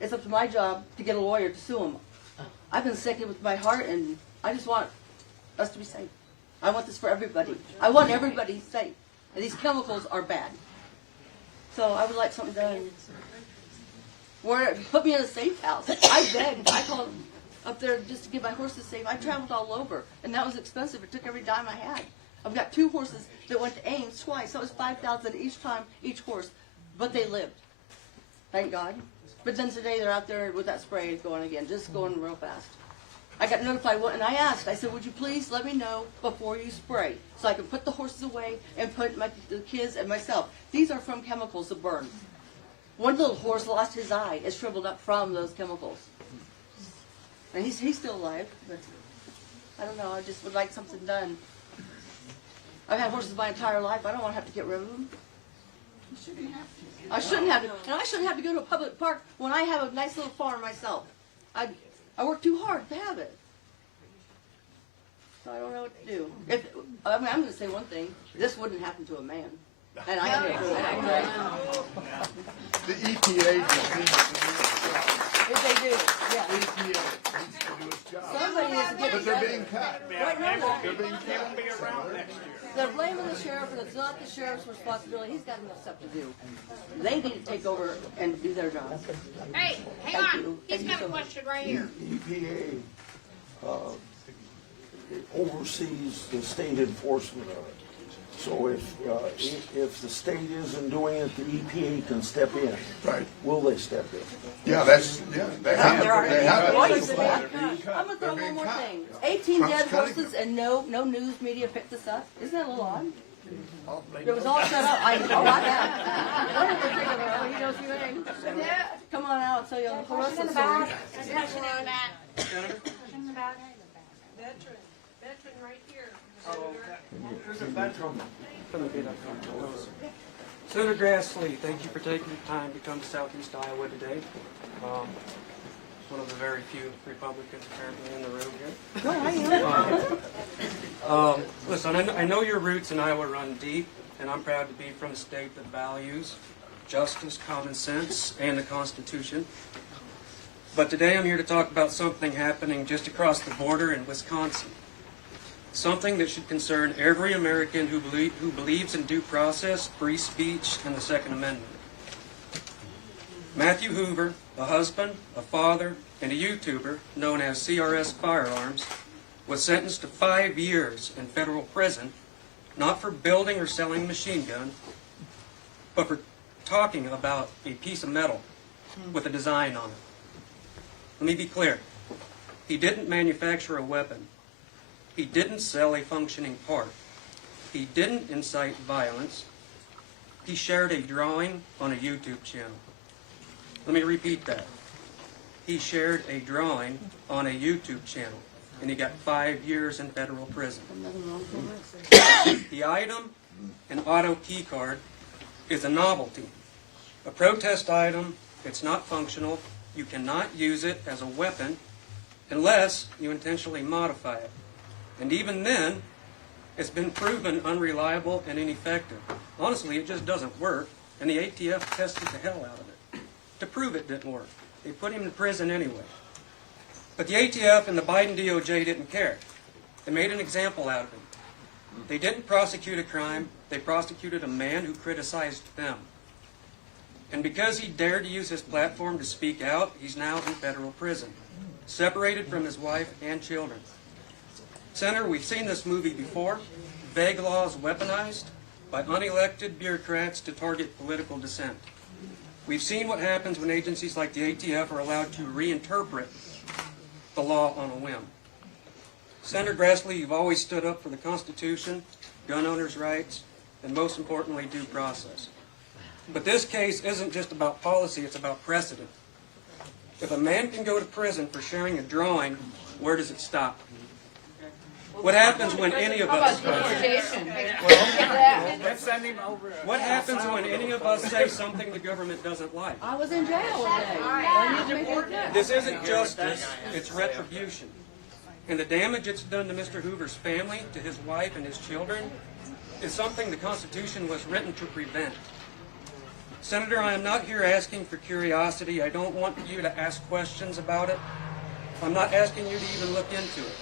It's up to my job to get a lawyer to sue him. I've been sick with my heart, and I just want us to be safe. I want this for everybody. I want everybody safe. And these chemicals are bad. So I would like something done. Put me in a safe house. I begged. I called up there just to get my horses safe. I traveled all over, and that was expensive. It took every dime I had. I've got 2 horses that went to Ames twice. So it was $5,000 each time, each horse. But they lived. Thank God. But then today they're out there with that spray going again, just going real fast. I got notified, and I asked, I said, would you please let me know before you spray so I can put the horses away and put the kids and myself. These are from chemicals that burn. One little horse lost his eye. It shriveled up from those chemicals. And he's still alive, but I don't know. I just would like something done. I've had horses my entire life. I don't want to have to get rid of them. I shouldn't have to. And I shouldn't have to go to a public park when I have a nice little farm myself. I work too hard to have it. So I don't know what to do. I'm going to say one thing. This wouldn't happen to a man. And I am The EPA just needs to do its job. If they do, yeah. The EPA needs to do its job. Somebody needs to get But they're being cut. Right now, They're being cut. they're blaming the sheriff, and it's not the sheriff's responsibility. He's got enough stuff to do. They need to take over and do their job. Hey, hang Thank on. you. He's Thank you got so a much. question right here. EPA oversees the state enforcement of it. So if the state isn't doing it, the EPA can step in. Right. Will they step in? Yeah, they have. They have. I'm going to throw one more thing. 18 dead horses and no news media picked this up. Isn't that a little odd? It was all set up. I have. What did they think of it? He knows your name. Come on out, I'll tell you the rest of the story. Question on that. Question about Veteran right here. There's a veteran. Senator Grassley, thank you for taking the time to come to Southeast Iowa today. One of the very few Republicans apparently in the room here. Listen, I know your roots in Iowa run deep, and I'm proud to be from a state that values justice, common sense, and the Constitution. But today I'm here to talk about something happening just across the border in Wisconsin. Something that should concern every American who believes in due process, free speech, and the Second Amendment. Matthew Hoover, a husband, a father, and a YouTuber known as CRS Firearms was sentenced to 5 years in federal prison, not for building or selling a machine gun, but for talking about a piece of metal with a design on it. Let me be clear. He didn't manufacture a weapon. He didn't sell a functioning part. He didn't incite violence. He shared a drawing on a YouTube channel. Let me repeat that. He shared a drawing on a YouTube channel, and he got 5 years in federal prison. The item, an auto key card, is a novelty. A protest item, it's not functional. You cannot use it as a weapon unless you intentionally modify it. And even then, it's been proven unreliable and ineffective. Honestly, it just doesn't work, and the ATF tested the hell out of it to prove it didn't work. They put him in prison anyway. But the ATF and the Biden DOJ didn't care. They made an example out of him. They didn't prosecute a crime. They prosecuted a man who criticized them. And because he dared to use his platform to speak out, he's now in federal prison, separated from his wife and children. Senator, we've seen this movie before. Vague laws weaponized by unelected bureaucrats to target political dissent. We've seen what happens when agencies like the ATF are allowed to reinterpret the law on a whim. Senator Grassley, you've always stood up for the Constitution, gun owners' rights, and most importantly, due process. But this case isn't just about policy, it's about precedent. If a man can go to prison for sharing a drawing, where does it stop? What happens when any of us... What happens when any of us say something the government doesn't like? I was in jail one day. This isn't justice, it's retribution. And the damage it's done to Mr. Hoover's family, to his wife and his children, is something the Constitution was written to prevent. Senator, I am not here asking for curiosity. I don't want you to ask questions about it. I'm not asking you to even look into it.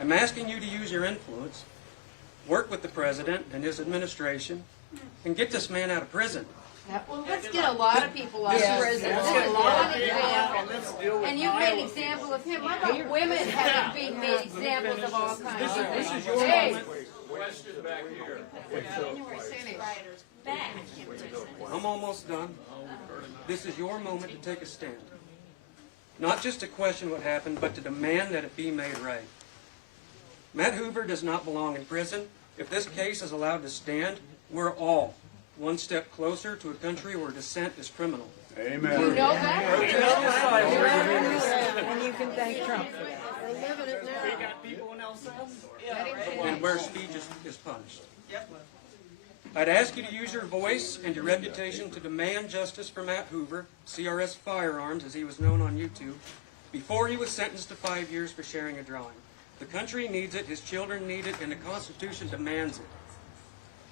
I'm asking you to use your influence, work with the President and his administration, and get this man out of prison. Well, let's get a lot of people out of prison. Let's get a lot of examples. And you've made an example of him. What about women having been made examples of all kinds? This is your moment. Question back here. I'm almost done. This is your moment to take a stand. Not just to question what happened, but to demand that it be made right. Matt Hoover does not belong in prison. If this case is allowed to stand, we're all one step closer to a country where dissent is criminal. Amen. You know that? And you can thank Trump for that. We're living it now. We got people in El Salvador. And where speech is punished. I'd ask you to use your voice and your reputation to demand justice for Matt Hoover, CRS Firearms, as he was known on YouTube, before he was sentenced to 5 years for sharing a drawing. The country needs it, his children need it, and the Constitution demands it.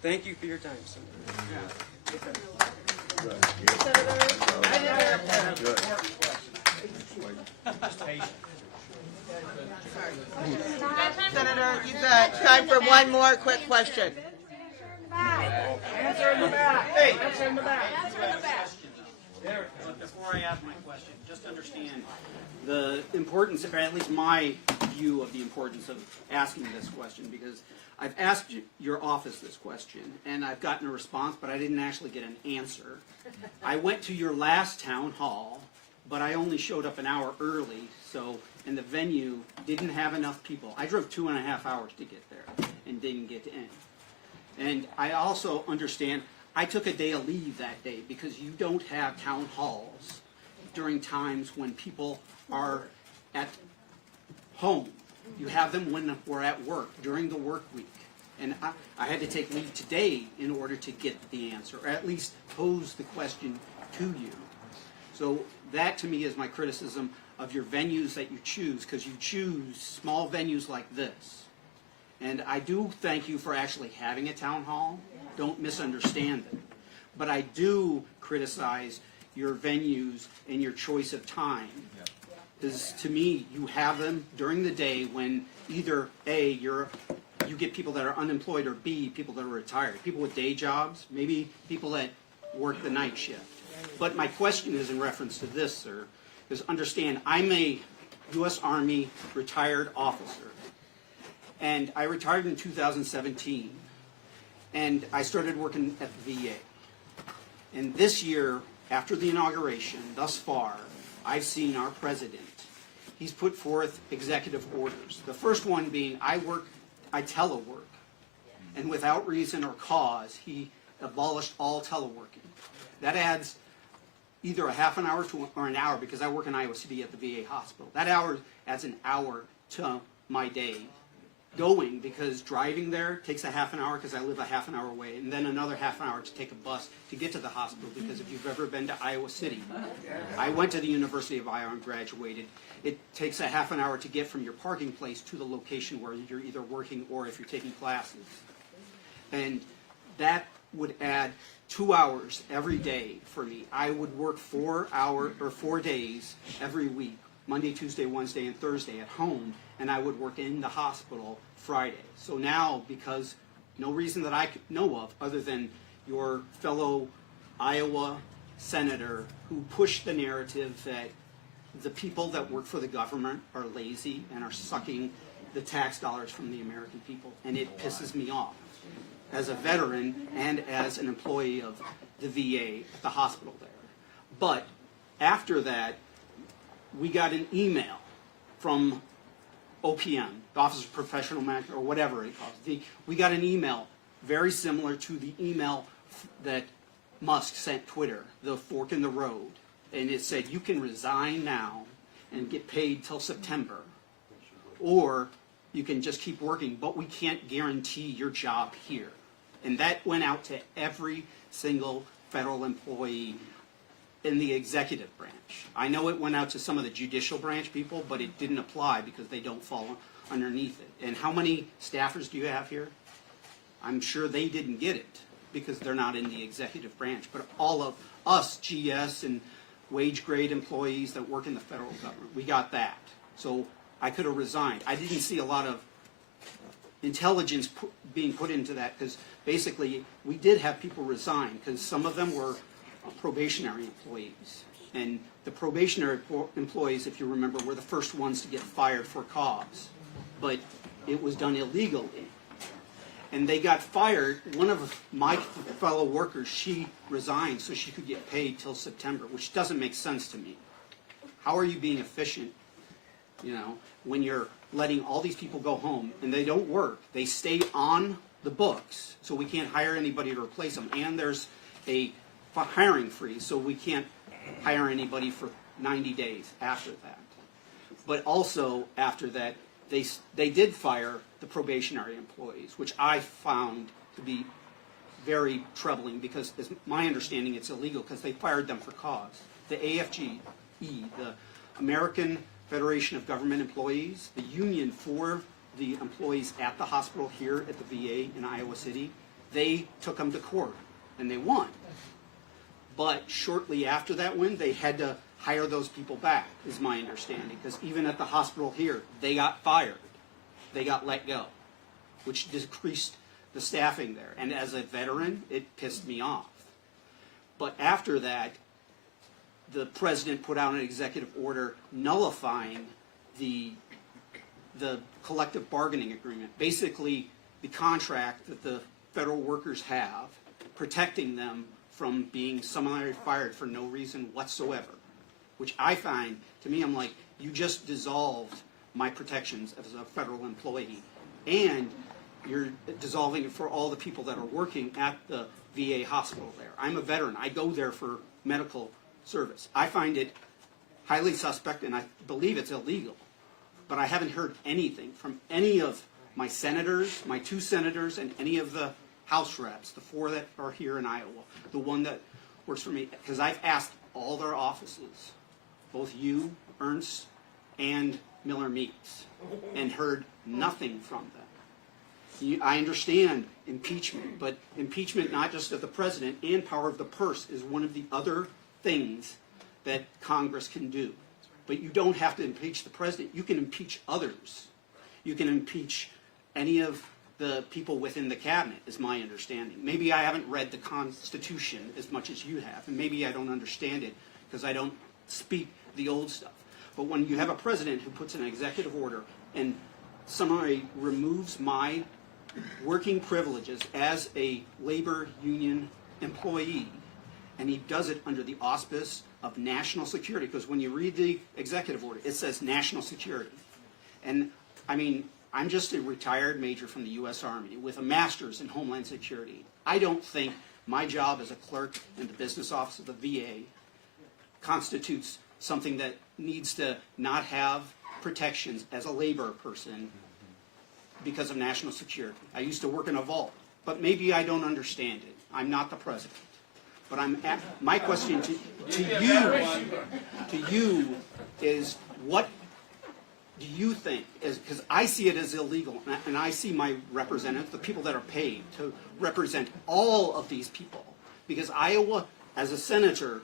Thank you for your time, Senator. Senator, you've got time for one more quick question. Answer in the back. Hey, answer in the back. Answer in the back. Before I ask my question, just understand the importance, or at least my view of the importance of asking this question, because I've asked your office this question, and I've gotten a response, but I didn't actually get an answer. I went to your last town hall, but I only showed up an hour early, and the venue didn't have enough people. I drove 2.5 hours to get there and didn't get in. And I also understand I took a day of leave that day because you don't have town halls during times when people are at home. You have them when we're at work, during the work week. And I had to take leave today in order to get the answer, or at least pose the question to you. So that to me is my criticism of your venues that you choose, because you choose small venues like this. And I do thank you for actually having a town hall. Don't misunderstand it. But I do criticize your venues and your choice of time. Because to me, you have them during the day when either A, you get people that are unemployed, or B, people that are retired. People with day jobs, maybe people that work the night shift. But my question is in reference to this, sir. is understand I'm a U.S. Army retired officer, and I retired in 2017, and I started working at the VA. And this year, after the inauguration, thus far, I've seen our president. He's put forth executive orders. The first one being, I telework. And without reason or cause, he abolished all teleworking. That adds either a half an hour or an hour, because I work in Iowa City at the VA hospital. That hour adds an hour to my day going, because driving there takes a half an hour because I live a half an hour away, and then another half an hour to take a bus to get to the hospital, because if you've ever been to Iowa City, I went to the University of Iowa and graduated. It takes a half an hour to get from your parking place to the location where you're either working or if you're taking classes. And that would add 2 hours every day for me. I would work 4 days every week, Monday, Tuesday, Wednesday, and Thursday at home, and I would work in the hospital Friday. So now, because no reason that I know of other than your fellow Iowa senator who pushed the narrative that the people that work for the government are lazy and are sucking the tax dollars from the American people, and it pisses me off as a veteran and as an employee of the VA at the hospital there. But after that, we got an email from OPM, the Office of Professional Management, or whatever it calls. We got an email very similar to the email that Musk sent Twitter, the fork in the road. And it said, you can resign now and get paid till September, or you can just keep working, but we can't guarantee your job here. And that went out to every single federal employee in the executive branch. I know it went out to some of the judicial branch people, but it didn't apply because they don't fall underneath it. And how many staffers do you have here? I'm sure they didn't get it because they're not in the executive branch. But all of us, GS and wage grade employees that work in the federal government, we got that. So I could have resigned. I didn't see a lot of intelligence being put into that, because basically we did have people resign because some of them were probationary employees. And the probationary employees, if you remember, were the first ones to get fired for cause. But it was done illegally. And they got fired. One of my fellow workers, she resigned so she could get paid till September, which doesn't make sense to me. How are you being efficient, when you're letting all these people go home and they don't work? They stay on the books, so we can't hire anybody to replace them. And there's a hiring freeze, so we can't hire anybody for 90 days after that. But also after that, they did fire the probationary employees, which I found to be very troubling, because as my understanding, it's illegal because they fired them for cause. The AFGE, the American Federation of Government Employees, the union for the employees at the hospital here at the VA in Iowa City, they took them to court and they won. But shortly after that win, they had to hire those people back, is my understanding, because even at the hospital here, they got fired. They got let go, which decreased the staffing there. And as a veteran, it pissed me off. But after that, the president put out an executive order nullifying the collective bargaining agreement, basically the contract that the federal workers have, protecting them from being summarily fired for no reason whatsoever, which I find, to me, I'm like, you just dissolved my protections as a federal employee, and you're dissolving it for all the people that are working at the VA hospital there. I'm a veteran. I go there for medical service. I find it highly suspect, and I believe it's illegal. But I haven't heard anything from any of my senators, my 2 senators, and any of the House reps, the 4 that are here in Iowa, the one that works for me, because I've asked all their offices, both you, Ernst, and Miller Meeks, and heard nothing from them. I understand impeachment, but impeachment not just of the president and power of the purse is one of the other things that Congress can do. But you don't have to impeach the president. You can impeach others. You can impeach any of the people within the cabinet, is my understanding. Maybe I haven't read the Constitution as much as you have, and maybe I don't understand it because I don't speak the old stuff. But when you have a president who puts an executive order and somebody removes my working privileges as a labor union employee, and he does it under the auspice of national security, because when you read the executive order, it says national security. And I mean, I'm just a retired major from the U.S. Army with a master's in Homeland Security. I don't think my job as a clerk in the business office of the VA constitutes something that needs to not have protections as a labor person because of national security. I used to work in a vault, but maybe I don't understand it. I'm not the president. But my question to you is, what do you think is, because I see it as illegal, and I see my representatives, the people that are paid to represent all of these people, because Iowa, as a senator,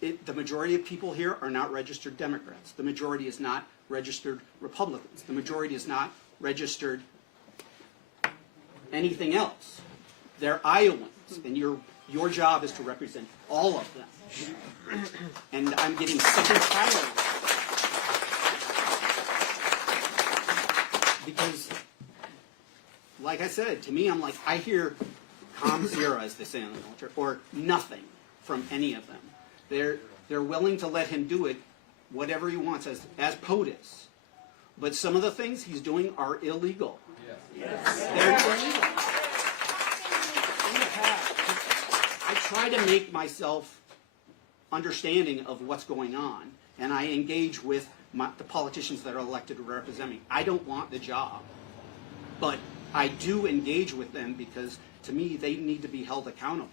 the majority of people here are not registered Democrats. The majority is not registered Republicans. The majority is not registered anything else. They're Iowans, and your job is to represent all of them. And I'm getting sick and tired of it. Because, like I said, to me, I'm like, I hear calm zero, as they say in the military, or nothing from any of them. They're willing to let him do it, whatever he wants, as POTUS. But some of the things he's doing are illegal. Yes. They're illegal. I try to make myself understanding of what's going on, and I engage with the politicians that are elected to represent me. I don't want the job, but I do engage with them because, to me, they need to be held accountable.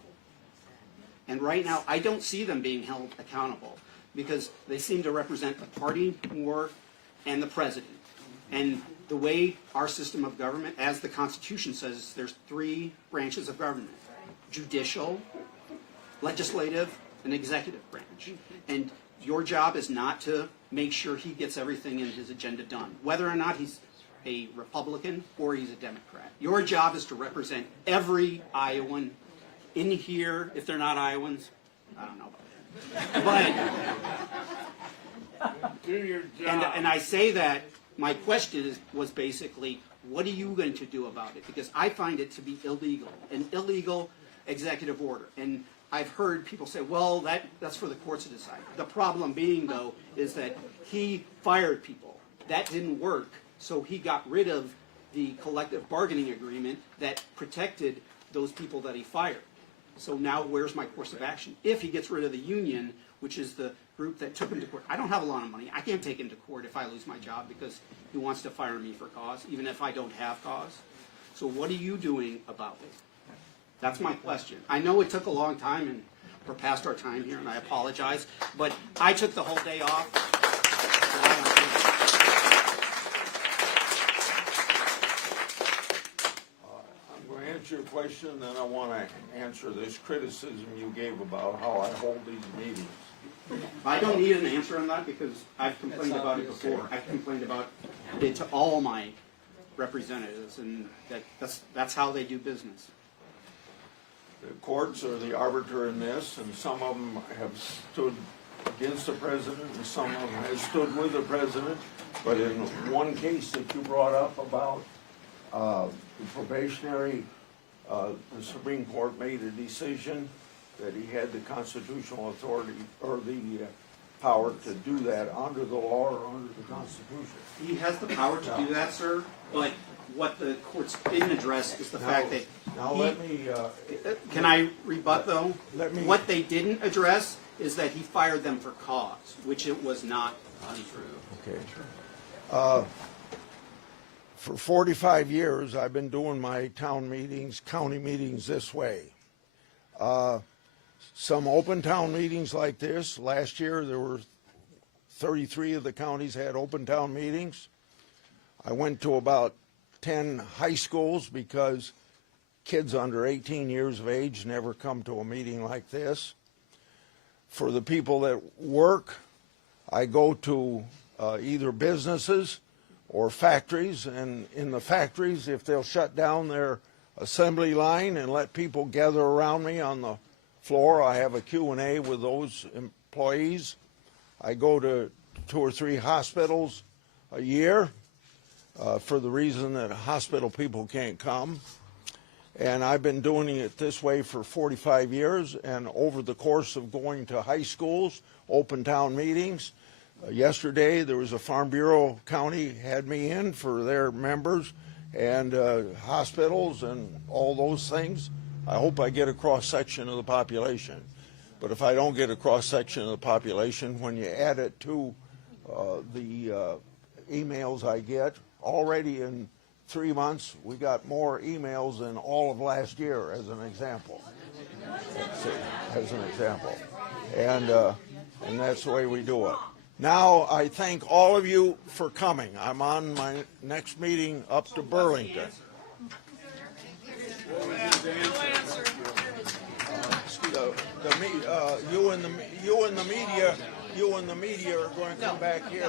And right now, I don't see them being held accountable because they seem to represent the party more and the president. And the way our system of government, as the Constitution says, there's 3 branches of government: judicial, legislative, and executive branch. And your job is not to make sure he gets everything in his agenda done, whether or not he's a Republican or he's a Democrat. Your job is to represent every Iowan in here. If they're not Iowans, I don't know about that. But do your job. And I say that my question was basically, what are you going to do about it? Because I find it to be illegal, an illegal executive order. And I've heard people say, well, that's for the courts to decide. The problem being, though, is that he fired people. That didn't work, so he got rid of the collective bargaining agreement that protected those people that he fired. So now where's my course of action? If he gets rid of the union, which is the group that took him to court. I don't have a lot of money. I can't take him to court if I lose my job because he wants to fire me for cause, even if I don't have cause. So what are you doing about it? That's my question. I know it took a long time, and we're past our time here, and I apologize, but I took the whole day off. I'm going to answer your question, and then I want to answer this criticism you gave about how I hold these meetings. I don't need an answer on that because I've complained about it before. I've complained about it to all my representatives, and that's how they do business. The courts are the arbiter in this, and some of them have stood against the president, and some of them have stood with the president. But in one case that you brought up about the probationary, the Supreme Court made a decision that he had the constitutional authority or the power to do that under the law or under the Constitution. He has the power to do that, sir, but what the courts didn't address is the fact that let me... can I rebut, though? What they didn't address is that he fired them for cause, which it was not untrue. Okay. For 45 years, I've been doing my town meetings, county meetings this way. Some open town meetings like this. Last year, there were 33 of the counties had open town meetings. I went to about 10 high schools because kids under 18 years of age never come to a meeting like this. For the people that work, I go to either businesses or factories, and in the factories, if they'll shut down their assembly line and let people gather around me on the floor, I have a Q&A with those employees. I go to 2 or 3 hospitals a year for the reason that hospital people can't come. And I've been doing it this way for 45 years, and over the course of going to high schools, open town meetings, yesterday there was a Farm Bureau county had me in for their members, and hospitals and all those things. I hope I get a cross-section of the population. But if I don't get a cross-section of the population, when you add it to the emails I get, already in 3 months, we got more emails than all of last year, as an example. As an example. And that's the way we do it. Now, I thank all of you for coming. I'm on my next meeting up to Burlington. You and the media are going to come back here.